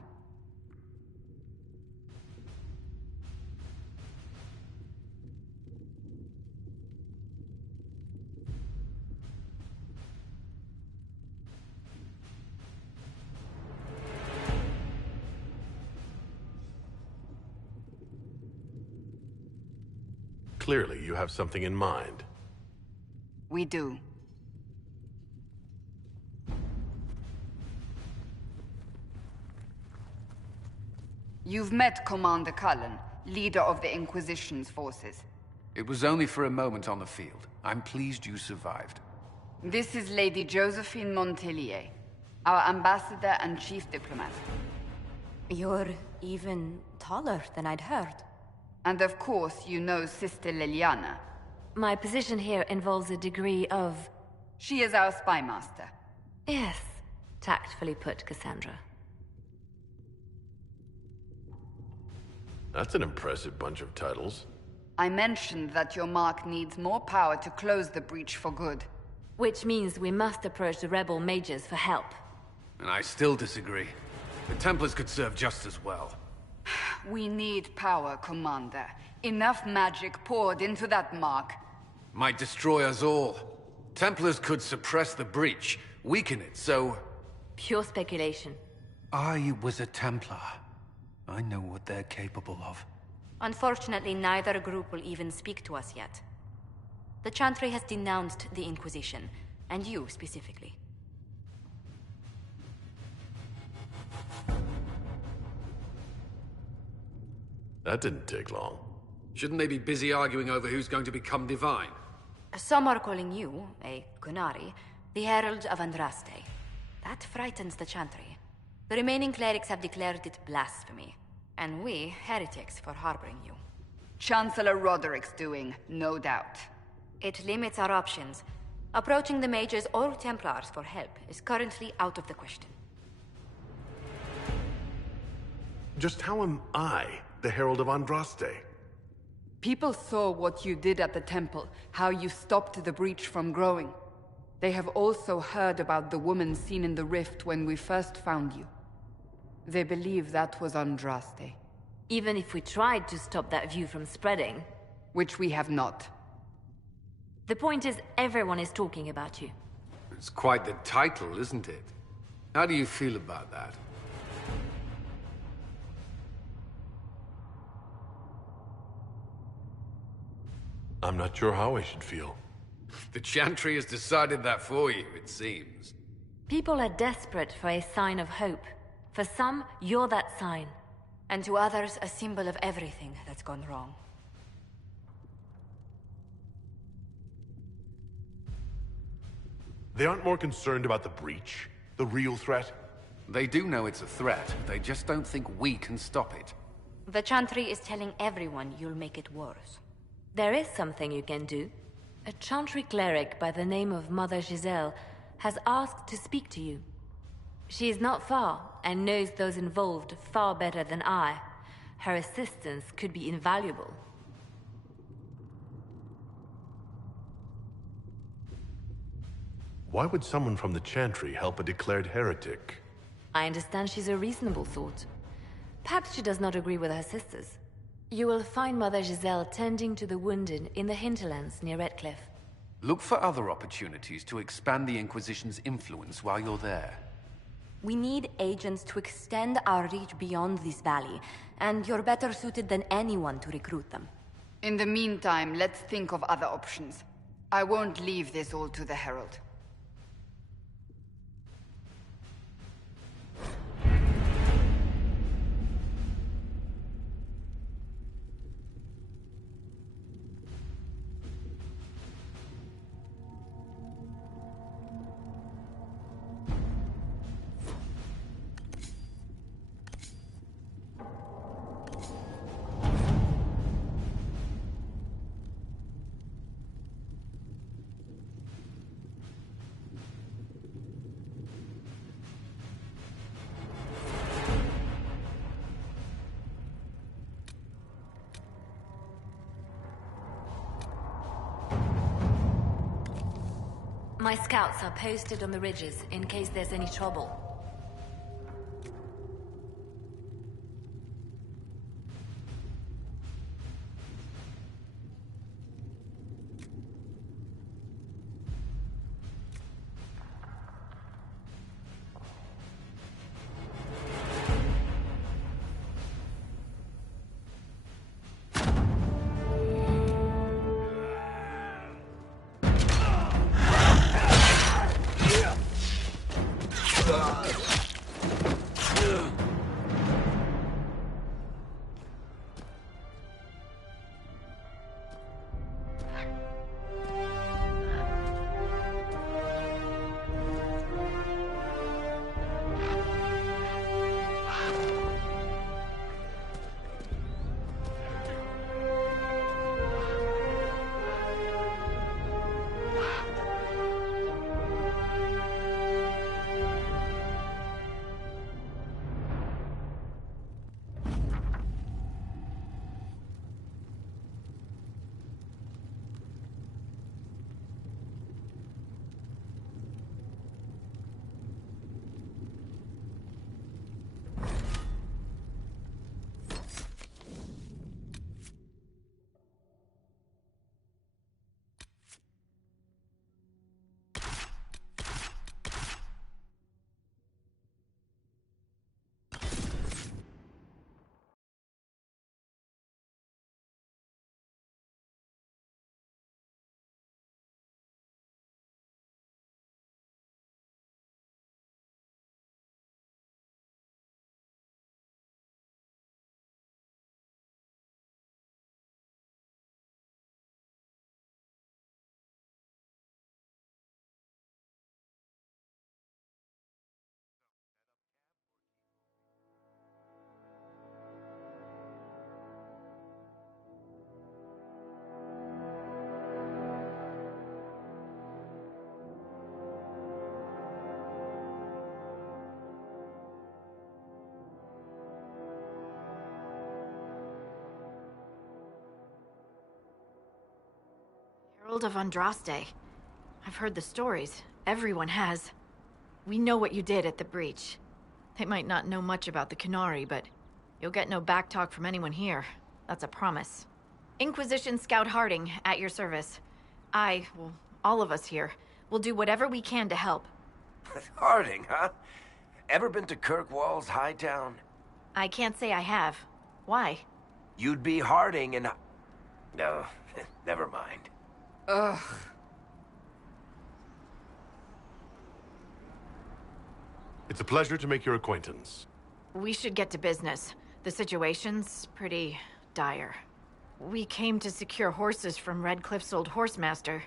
Clearly, you have something in mind. We do. You've met Commander Cullen, leader of the Inquisition's forces. It was only for a moment on the field. I'm pleased you survived. This is Lady Josephine Montelier, our ambassador and chief diplomat. You're even taller than I'd heard. And of course, you know Sister Liliana. My position here involves a degree of... She is our spy master. Yes. Tactfully put, Cassandra. That's an impressive bunch of titles. I mentioned that your mark needs more power to close the breach for good. Which means we must approach the rebel mages for help. And I still disagree. The Templars could serve just as well. We need power, Commander. Enough magic poured into that mark. Might destroy us all. Templars could suppress the breach, weaken it, so... Pure speculation. I was a Templar. I know what they're capable of. Unfortunately, neither group will even speak to us yet. The Chantry has denounced the Inquisition, and you specifically. That didn't take long. Shouldn't they be busy arguing over who's going to become divine? Some are calling you, a Kunari, the Herald of Andraste. That frightens the Chantry. The remaining clerics have declared it blasphemy, and we, heretics, for harboring you. Chancellor Roderick's doing, no doubt. It limits our options. Approaching the mages or Templars for help is currently out of the question. Just how am I the Herald of Andraste? People saw what you did at the temple, how you stopped the breach from growing. They have also heard about the woman seen in the rift when we first found you. They believe that was Andraste. Even if we tried to stop that view from spreading... Which we have not. The point is, everyone is talking about you. It's quite the title, isn't it? How do you feel about that? I'm not sure how I should feel. The Chantry has decided that for you, it seems. People are desperate for a sign of hope. For some, you're that sign. And to others, a symbol of everything that's gone wrong. They aren't more concerned about the breach, the real threat? They do know it's a threat. They just don't think we can stop it. The Chantry is telling everyone you'll make it worse. There is something you can do. A Chantry cleric by the name of Mother Giselle has asked to speak to you. She is not far, and knows those involved far better than I. Her assistance could be invaluable. Why would someone from the Chantry help a declared heretic? I understand she's a reasonable sort. Perhaps she does not agree with her sisters. You will find Mother Giselle tending to the wounded in the hinterlands near Redcliffe. Look for other opportunities to expand the Inquisition's influence while you're there. We need agents to extend our reach beyond this valley, and you're better suited than anyone to recruit them. In the meantime, let's think of other options. I won't leave this all to the Herald. My scouts are posted on the ridges in case there's any trouble. Herald of Andraste. I've heard the stories. Everyone has. We know what you did at the breach. They might not know much about the Qunari, but you'll get no backtalk from anyone here. That's a promise. Inquisition Scout Harding, at your service. Well, all of us here, will do whatever we can to help. Harding, huh? Ever been to Kirkwall's Hightown? I can't say I have. Why? You'd be Harding and... No, never mind. Ugh. It's a pleasure to make your acquaintance. We should get to business. The situation's pretty dire. We came to secure horses from Redcliffe's old horsemaster.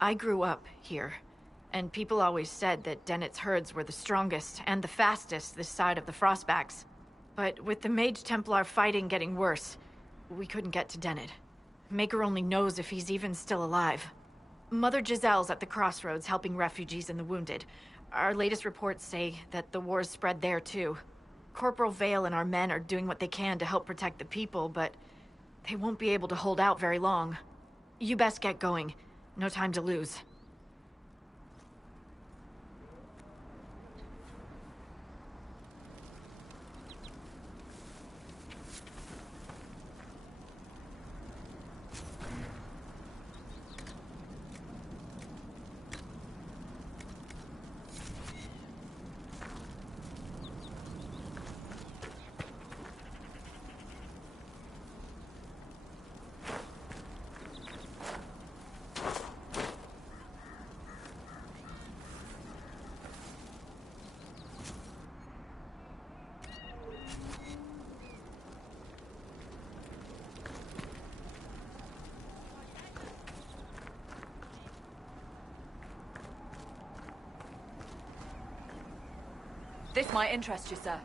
I grew up here, and people always said that Dennett's herds were the strongest and the fastest this side of the Frostbacks. But with the Mage Templar fighting getting worse, we couldn't get to Dennett. Maker only knows if he's even still alive. Mother Giselle's at the crossroads helping refugees and the wounded. Our latest reports say that the war's spread there too. Corporal Vale and our men are doing what they can to help protect the people, but they won't be able to hold out very long. You best get going. No time to lose. This might interest you, sir.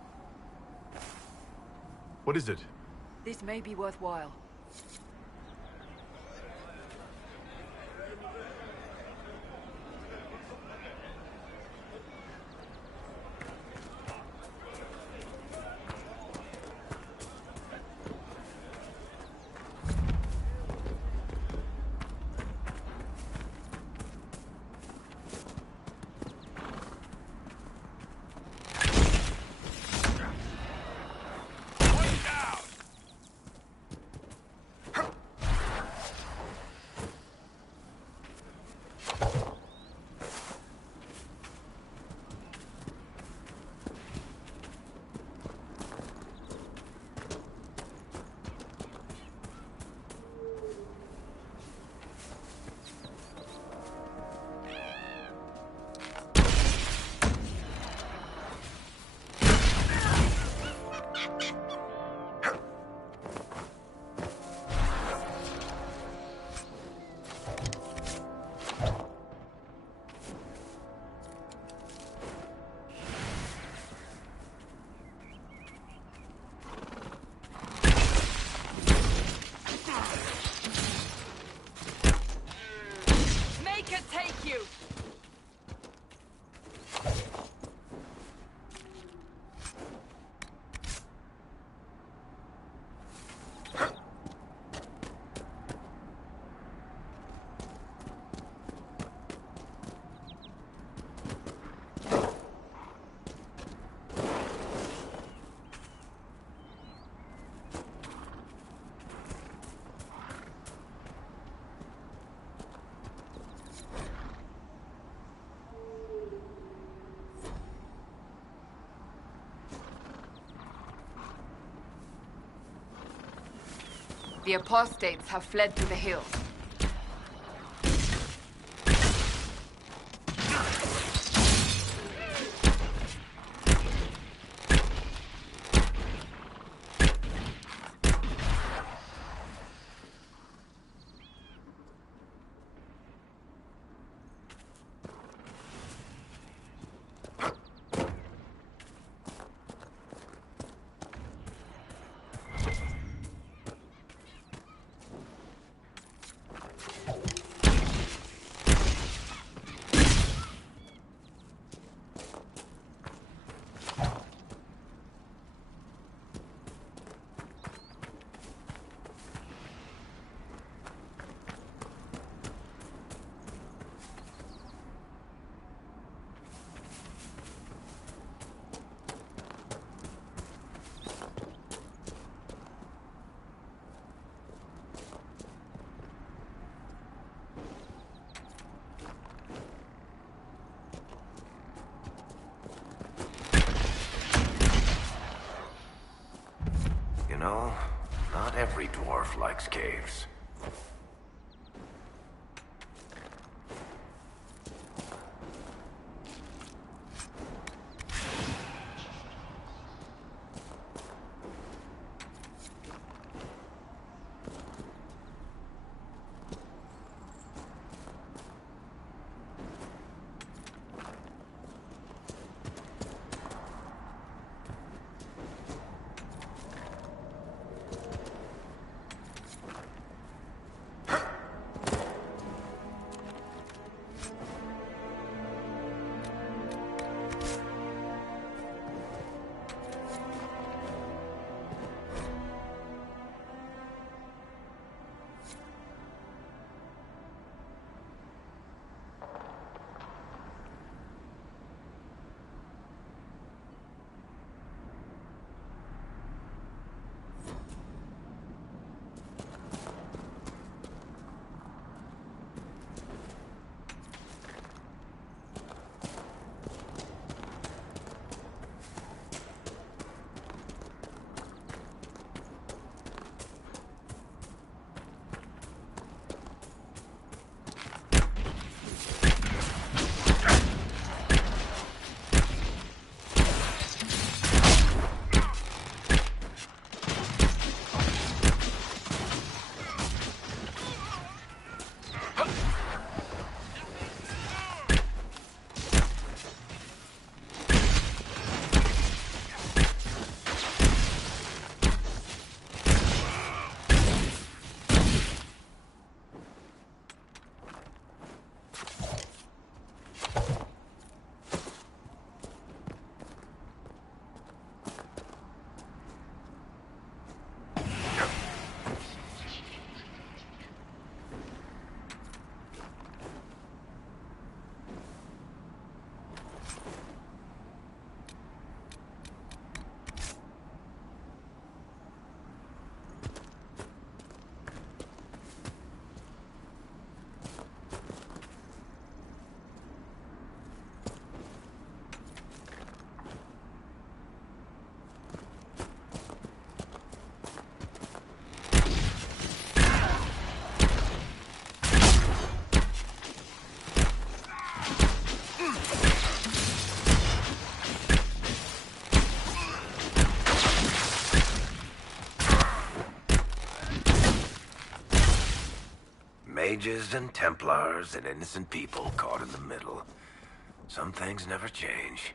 What is it? This may be worthwhile. The apostates have fled to the hills. dwarf likes caves. Mages and Templars and innocent people caught in the middle. Some things never change.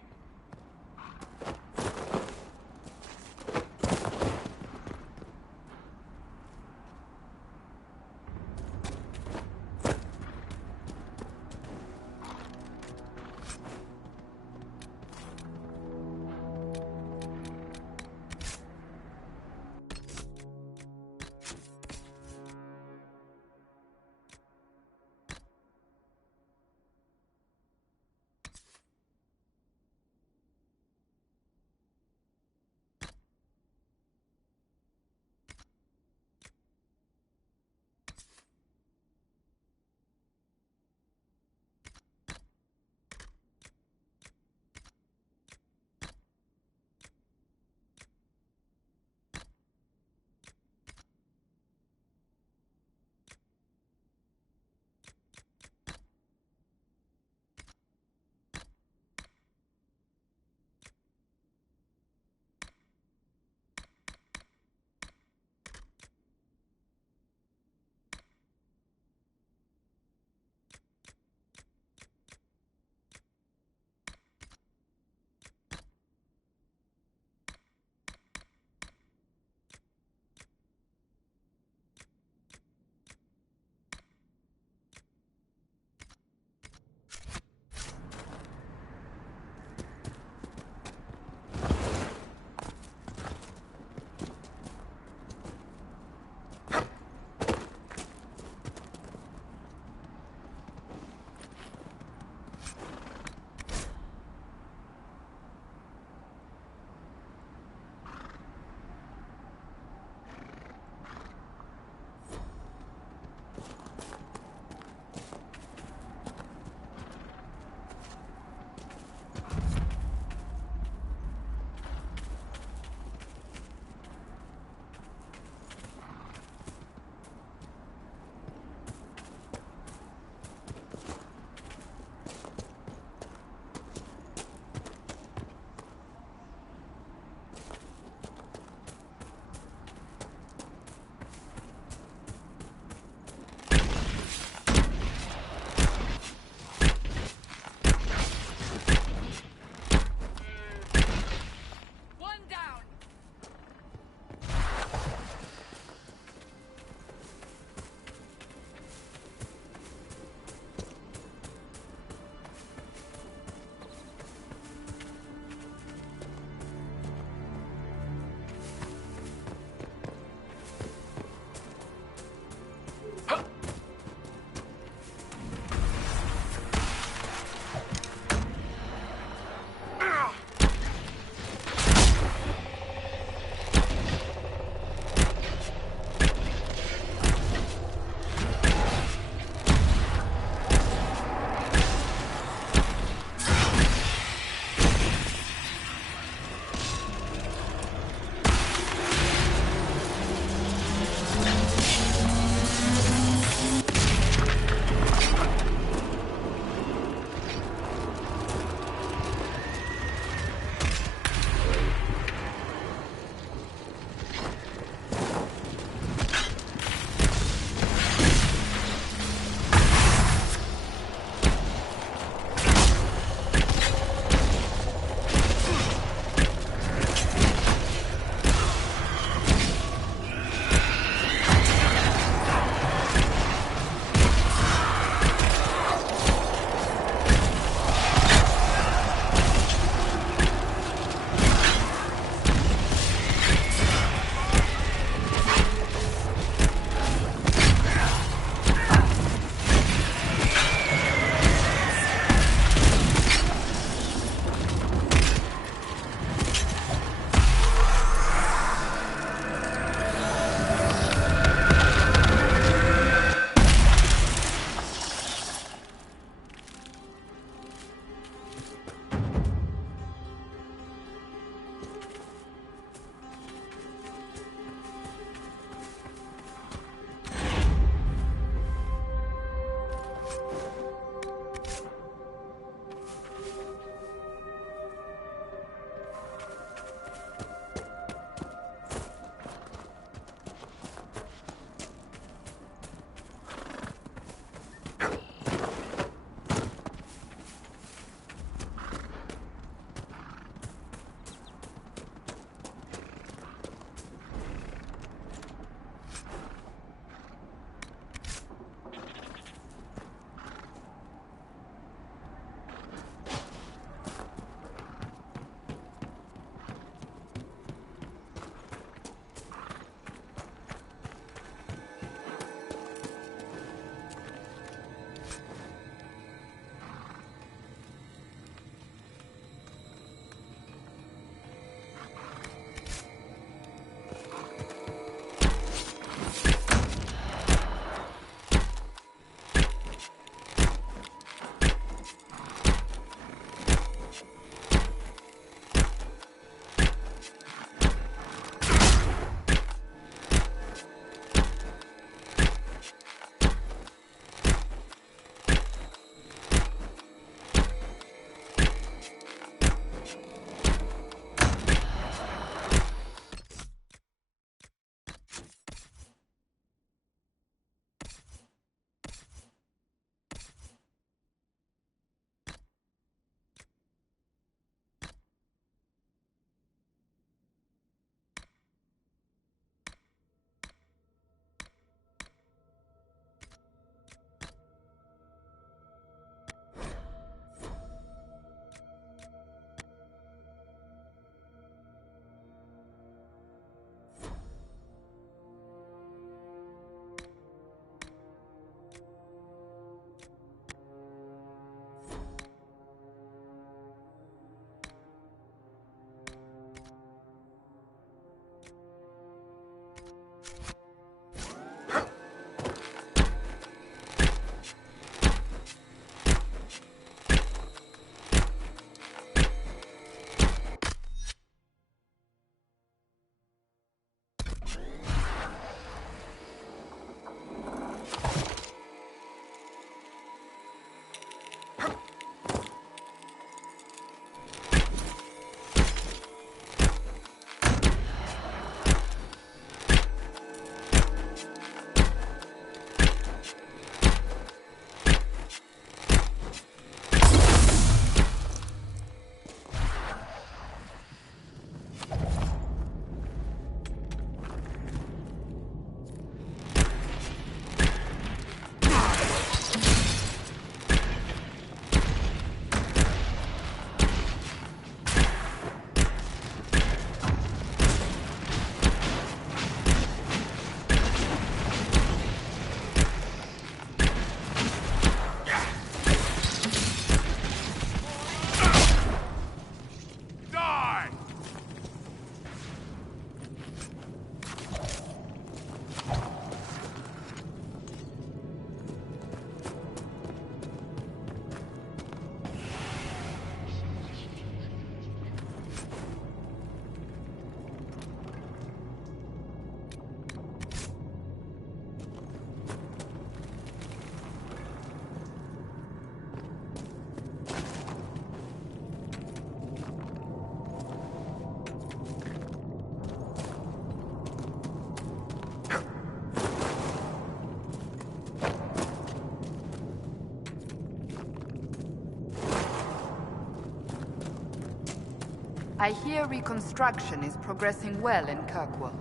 I hear reconstruction is progressing well in Kirkwall.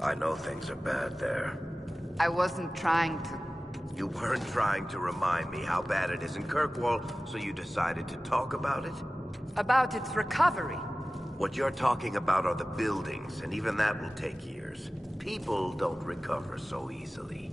I know things are bad there. I wasn't trying to... You weren't trying to remind me how bad it is in Kirkwall, so you decided to talk about it? About its recovery. What you're talking about are the buildings, and even that will take years. People don't recover so easily.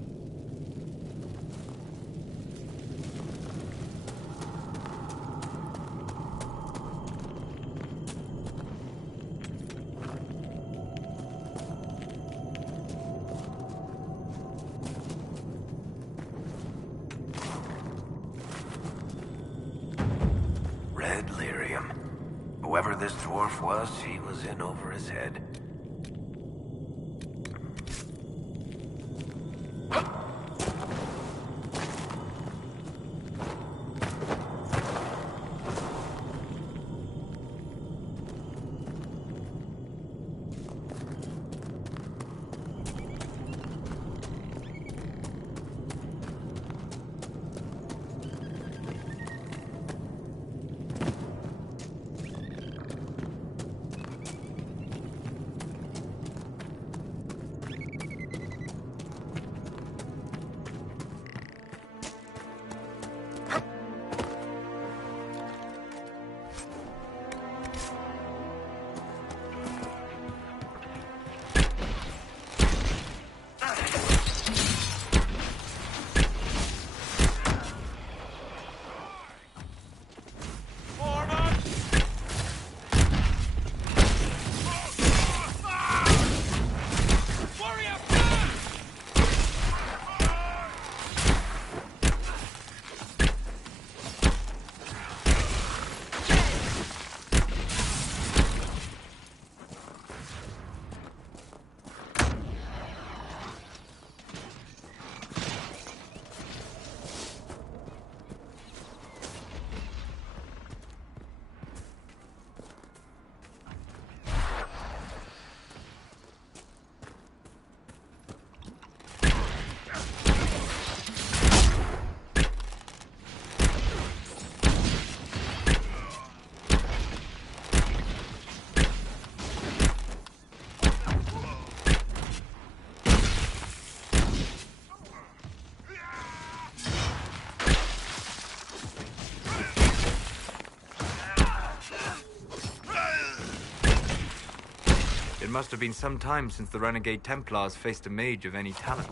Whoever this dwarf was, he was in over his head. It must have been some time since the Renegade Templars faced a mage of any talent.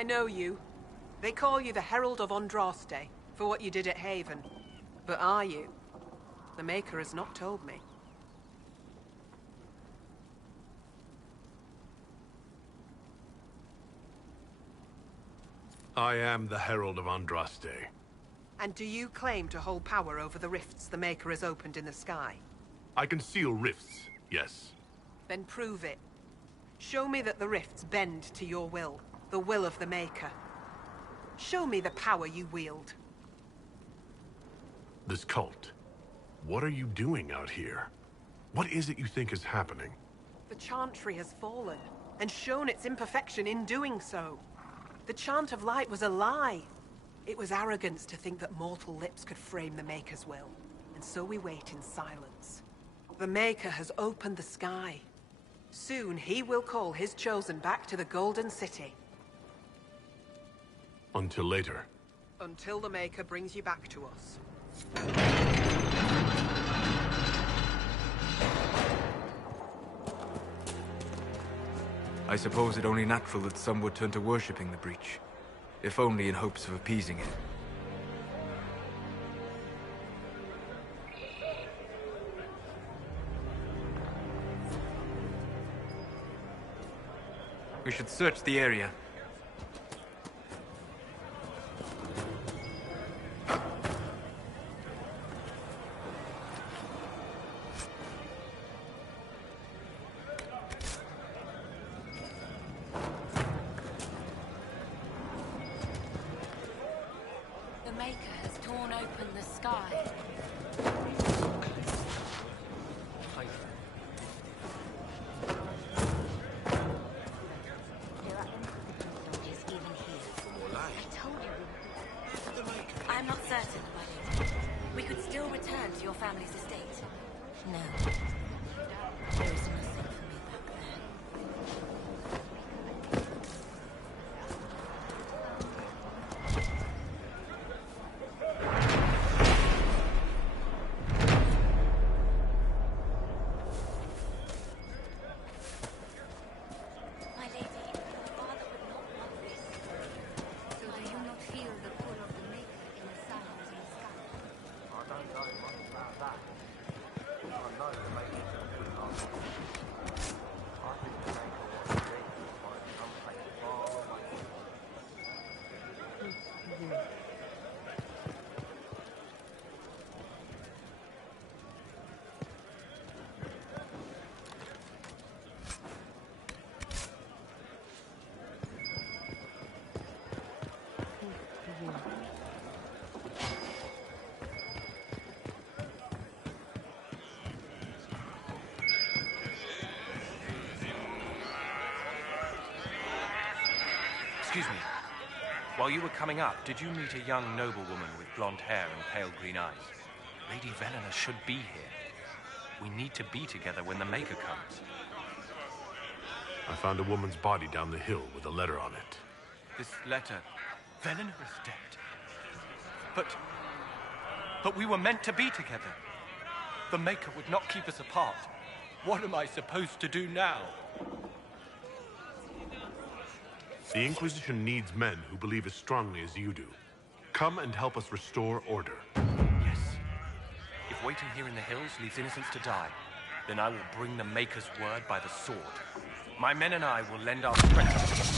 I know you. They call you the Herald of Andraste for what you did at Haven. But are you? The Maker has not told me. I am the Herald of Andraste. And do you claim to hold power over the rifts the Maker has opened in the sky? I can seal rifts, yes. Then prove it. Show me that the rifts bend to your will, the will of the Maker. Show me the power you wield. This cult. What are you doing out here? What is it you think is happening? The Chantry has fallen, and shown its imperfection in doing so. The Chant of Light was a lie. It was arrogance to think that mortal lips could frame the Maker's will, and so we wait in silence. The Maker has opened the sky. Soon he will call his chosen back to the Golden City. Until later. Until the Maker brings you back to us. I suppose it only natural that some would turn to worshipping the breach, if only in hopes of appeasing it. We should search the area. The Maker has torn open the sky. I'm not certain, but we could still return to your family's estate. No. There is nothing for me back there. My lady, your father would not want this. So do you not feel the pull of the Maker in the sands and sky? I don't know much about that. I know the Maker's a good heart. I think the Maker wants to be by some place far away. Excuse me. While you were coming up, did you meet a young noblewoman with blonde hair and pale green eyes? Lady Velena should be here. We need to be together when the Maker comes. I found a woman's body down the hill with a letter on it. This letter... Velena is dead. But we were meant to be together. The Maker would not keep us apart. What am I supposed to do now? The Inquisition needs men who believe as strongly as you do. Come and help us restore order. Yes. If waiting here in the hills leaves innocents to die, then I will bring the Maker's word by the sword. My men and I will lend our strength.